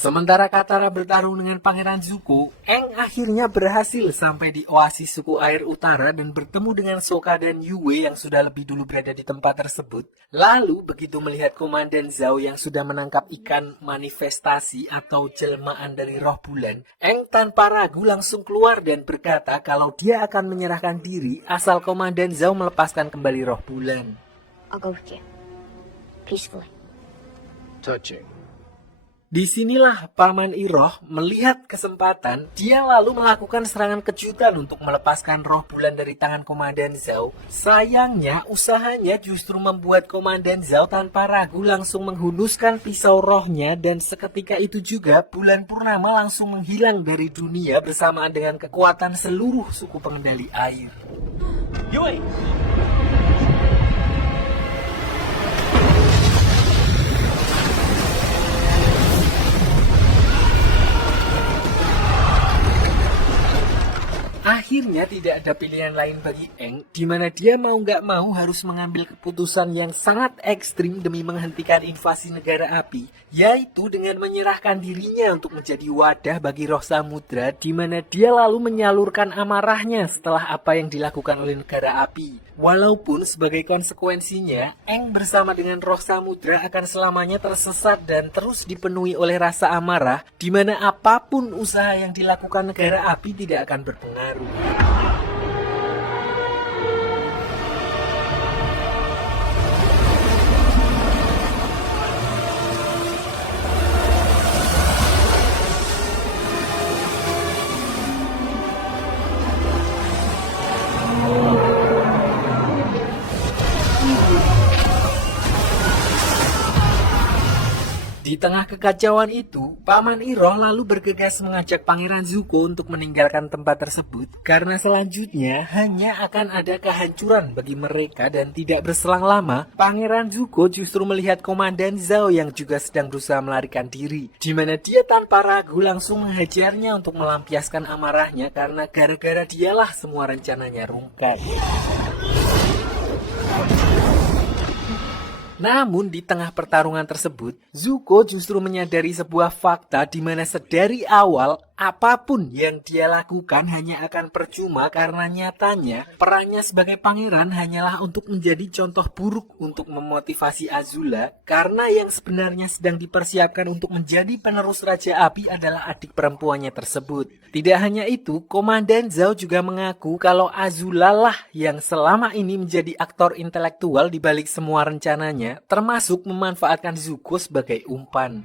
Sementara Katara bertarung dengan Pangeran Zuko, Aang akhirnya berhasil sampai di oasis suku air utara dan bertemu dengan Sokka dan Yue yang sudah lebih dulu berada di tempat tersebut. Lalu begitu melihat Komandan Zhao yang sudah menangkap ikan manifestasi atau jelmaan dari roh bulan, Aang tanpa ragu langsung keluar dan berkata kalau dia akan menyerahkan diri asal Komandan Zhao melepaskan kembali roh bulan. I'll go with you. Peacefully. Touching. Disinilah Paman Iroh melihat kesempatan, dia lalu melakukan serangan kejutan untuk melepaskan roh bulan dari tangan Komandan Zhao. Sayangnya, usahanya justru membuat Komandan Zhao tanpa ragu langsung menghunuskan pisau rohnya, dan seketika itu juga bulan purnama langsung menghilang dari dunia bersamaan dengan kekuatan seluruh suku pengendali air. Yue! Akhirnya tidak ada pilihan lain bagi Aang, di mana dia mau nggak mau harus mengambil keputusan yang sangat ekstrim demi menghentikan invasi negara api, yaitu dengan menyerahkan dirinya untuk menjadi wadah bagi roh samudra, di mana dia lalu menyalurkan amarahnya setelah apa yang dilakukan oleh negara api. Walaupun sebagai konsekuensinya, Aang bersama dengan roh samudra akan selamanya tersesat dan terus dipenuhi oleh rasa amarah, di mana apapun usaha yang dilakukan negara api tidak akan berpengaruh. Di tengah kekacauan itu, Paman Iroh lalu bergegas mengajak Pangeran Zuko untuk meninggalkan tempat tersebut, karena selanjutnya hanya akan ada kehancuran bagi mereka, dan tidak berselang lama, Pangeran Zuko justru melihat Komandan Zhao yang juga sedang berusaha melarikan diri, di mana dia tanpa ragu langsung menghajarnya untuk melampiaskan amarahnya, karena gara-gara dialah semua rencananya rungkat. Namun di tengah pertarungan tersebut, Zuko justru menyadari sebuah fakta di mana sedari awal apapun yang dia lakukan hanya akan percuma, karena nyatanya perannya sebagai pangeran hanyalah untuk menjadi contoh buruk untuk memotivasi Azula, karena yang sebenarnya sedang dipersiapkan untuk menjadi penerus Raja Api adalah adik perempuannya tersebut. Tidak hanya itu, Komandan Zhao juga mengaku kalau Azula lah yang selama ini menjadi aktor intelektual di balik semua rencananya, termasuk memanfaatkan Zuko sebagai umpan.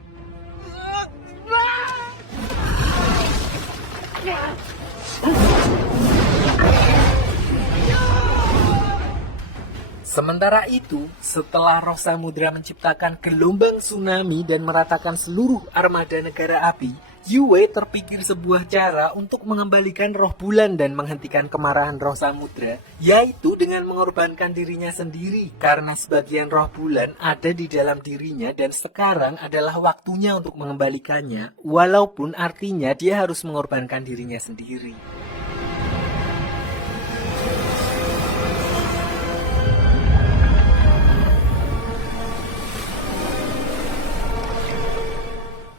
Sementara itu, setelah roh samudra menciptakan gelombang tsunami dan meratakan seluruh armada negara api, Yue terpikir sebuah cara untuk mengembalikan roh bulan dan menghentikan kemarahan roh samudra, yaitu dengan mengorbankan dirinya sendiri, karena sebagian roh bulan ada di dalam dirinya dan sekarang adalah waktunya untuk mengembalikannya, walaupun artinya dia harus mengorbankan dirinya sendiri.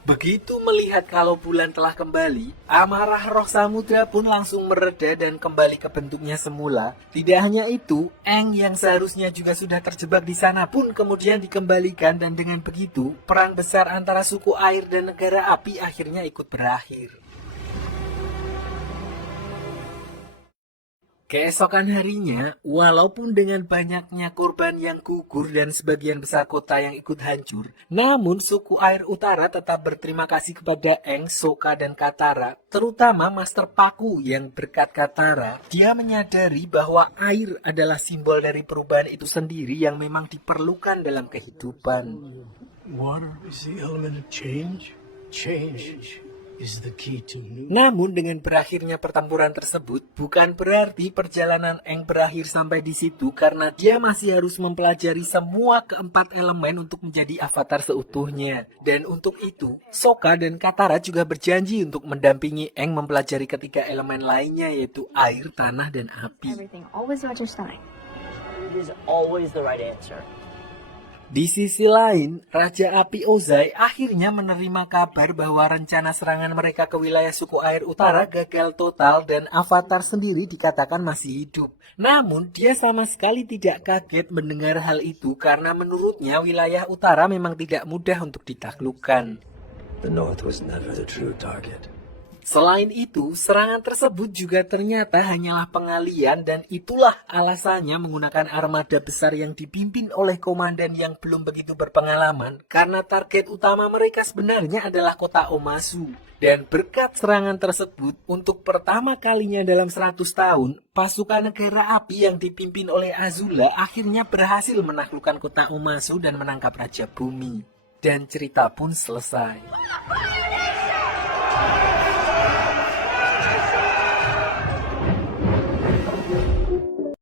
Begitu melihat kalau bulan telah kembali, amarah roh samudra pun langsung mereda dan kembali ke bentuknya semula. Tidak hanya itu, Aang yang seharusnya juga sudah terjebak di sana pun kemudian dikembalikan, dan dengan begitu, perang besar antara suku air dan negara api akhirnya ikut berakhir. Keesokan harinya, walaupun dengan banyaknya korban yang gugur dan sebagian besar kota yang ikut hancur, namun suku air utara tetap berterima kasih kepada Aang, Sokka, dan Katara, terutama Master Paku yang berkat Katara, dia menyadari bahwa air adalah simbol dari perubahan itu sendiri yang memang diperlukan dalam kehidupan. Water is the element of change. Change is the key to new. Namun dengan berakhirnya pertempuran tersebut bukan berarti perjalanan Aang berakhir sampai di situ, karena dia masih harus mempelajari semua keempat elemen untuk menjadi avatar seutuhnya. Dan untuk itu, Sokka dan Katara juga berjanji untuk mendampingi Aang mempelajari ketiga elemen lainnya, yaitu air, tanah, dan api. Everything always about your stomach. It is always the right answer. Di sisi lain, Raja Api Ozai akhirnya menerima kabar bahwa rencana serangan mereka ke wilayah suku air utara gagal total dan Avatar sendiri dikatakan masih hidup. Namun, dia sama sekali tidak kaget mendengar hal itu karena menurutnya wilayah utara memang tidak mudah untuk ditaklukkan. The North was never the true target. Selain itu, serangan tersebut juga ternyata hanyalah pengalian dan itulah alasannya menggunakan armada besar yang dipimpin oleh komandan yang belum begitu berpengalaman karena target utama mereka sebenarnya adalah kota Omazu. Dan berkat serangan tersebut, untuk pertama kalinya dalam 100 tahun, pasukan negara api yang dipimpin oleh Azula akhirnya berhasil menaklukkan kota Omazu dan menangkap Raja Bumi. Dan cerita pun selesai.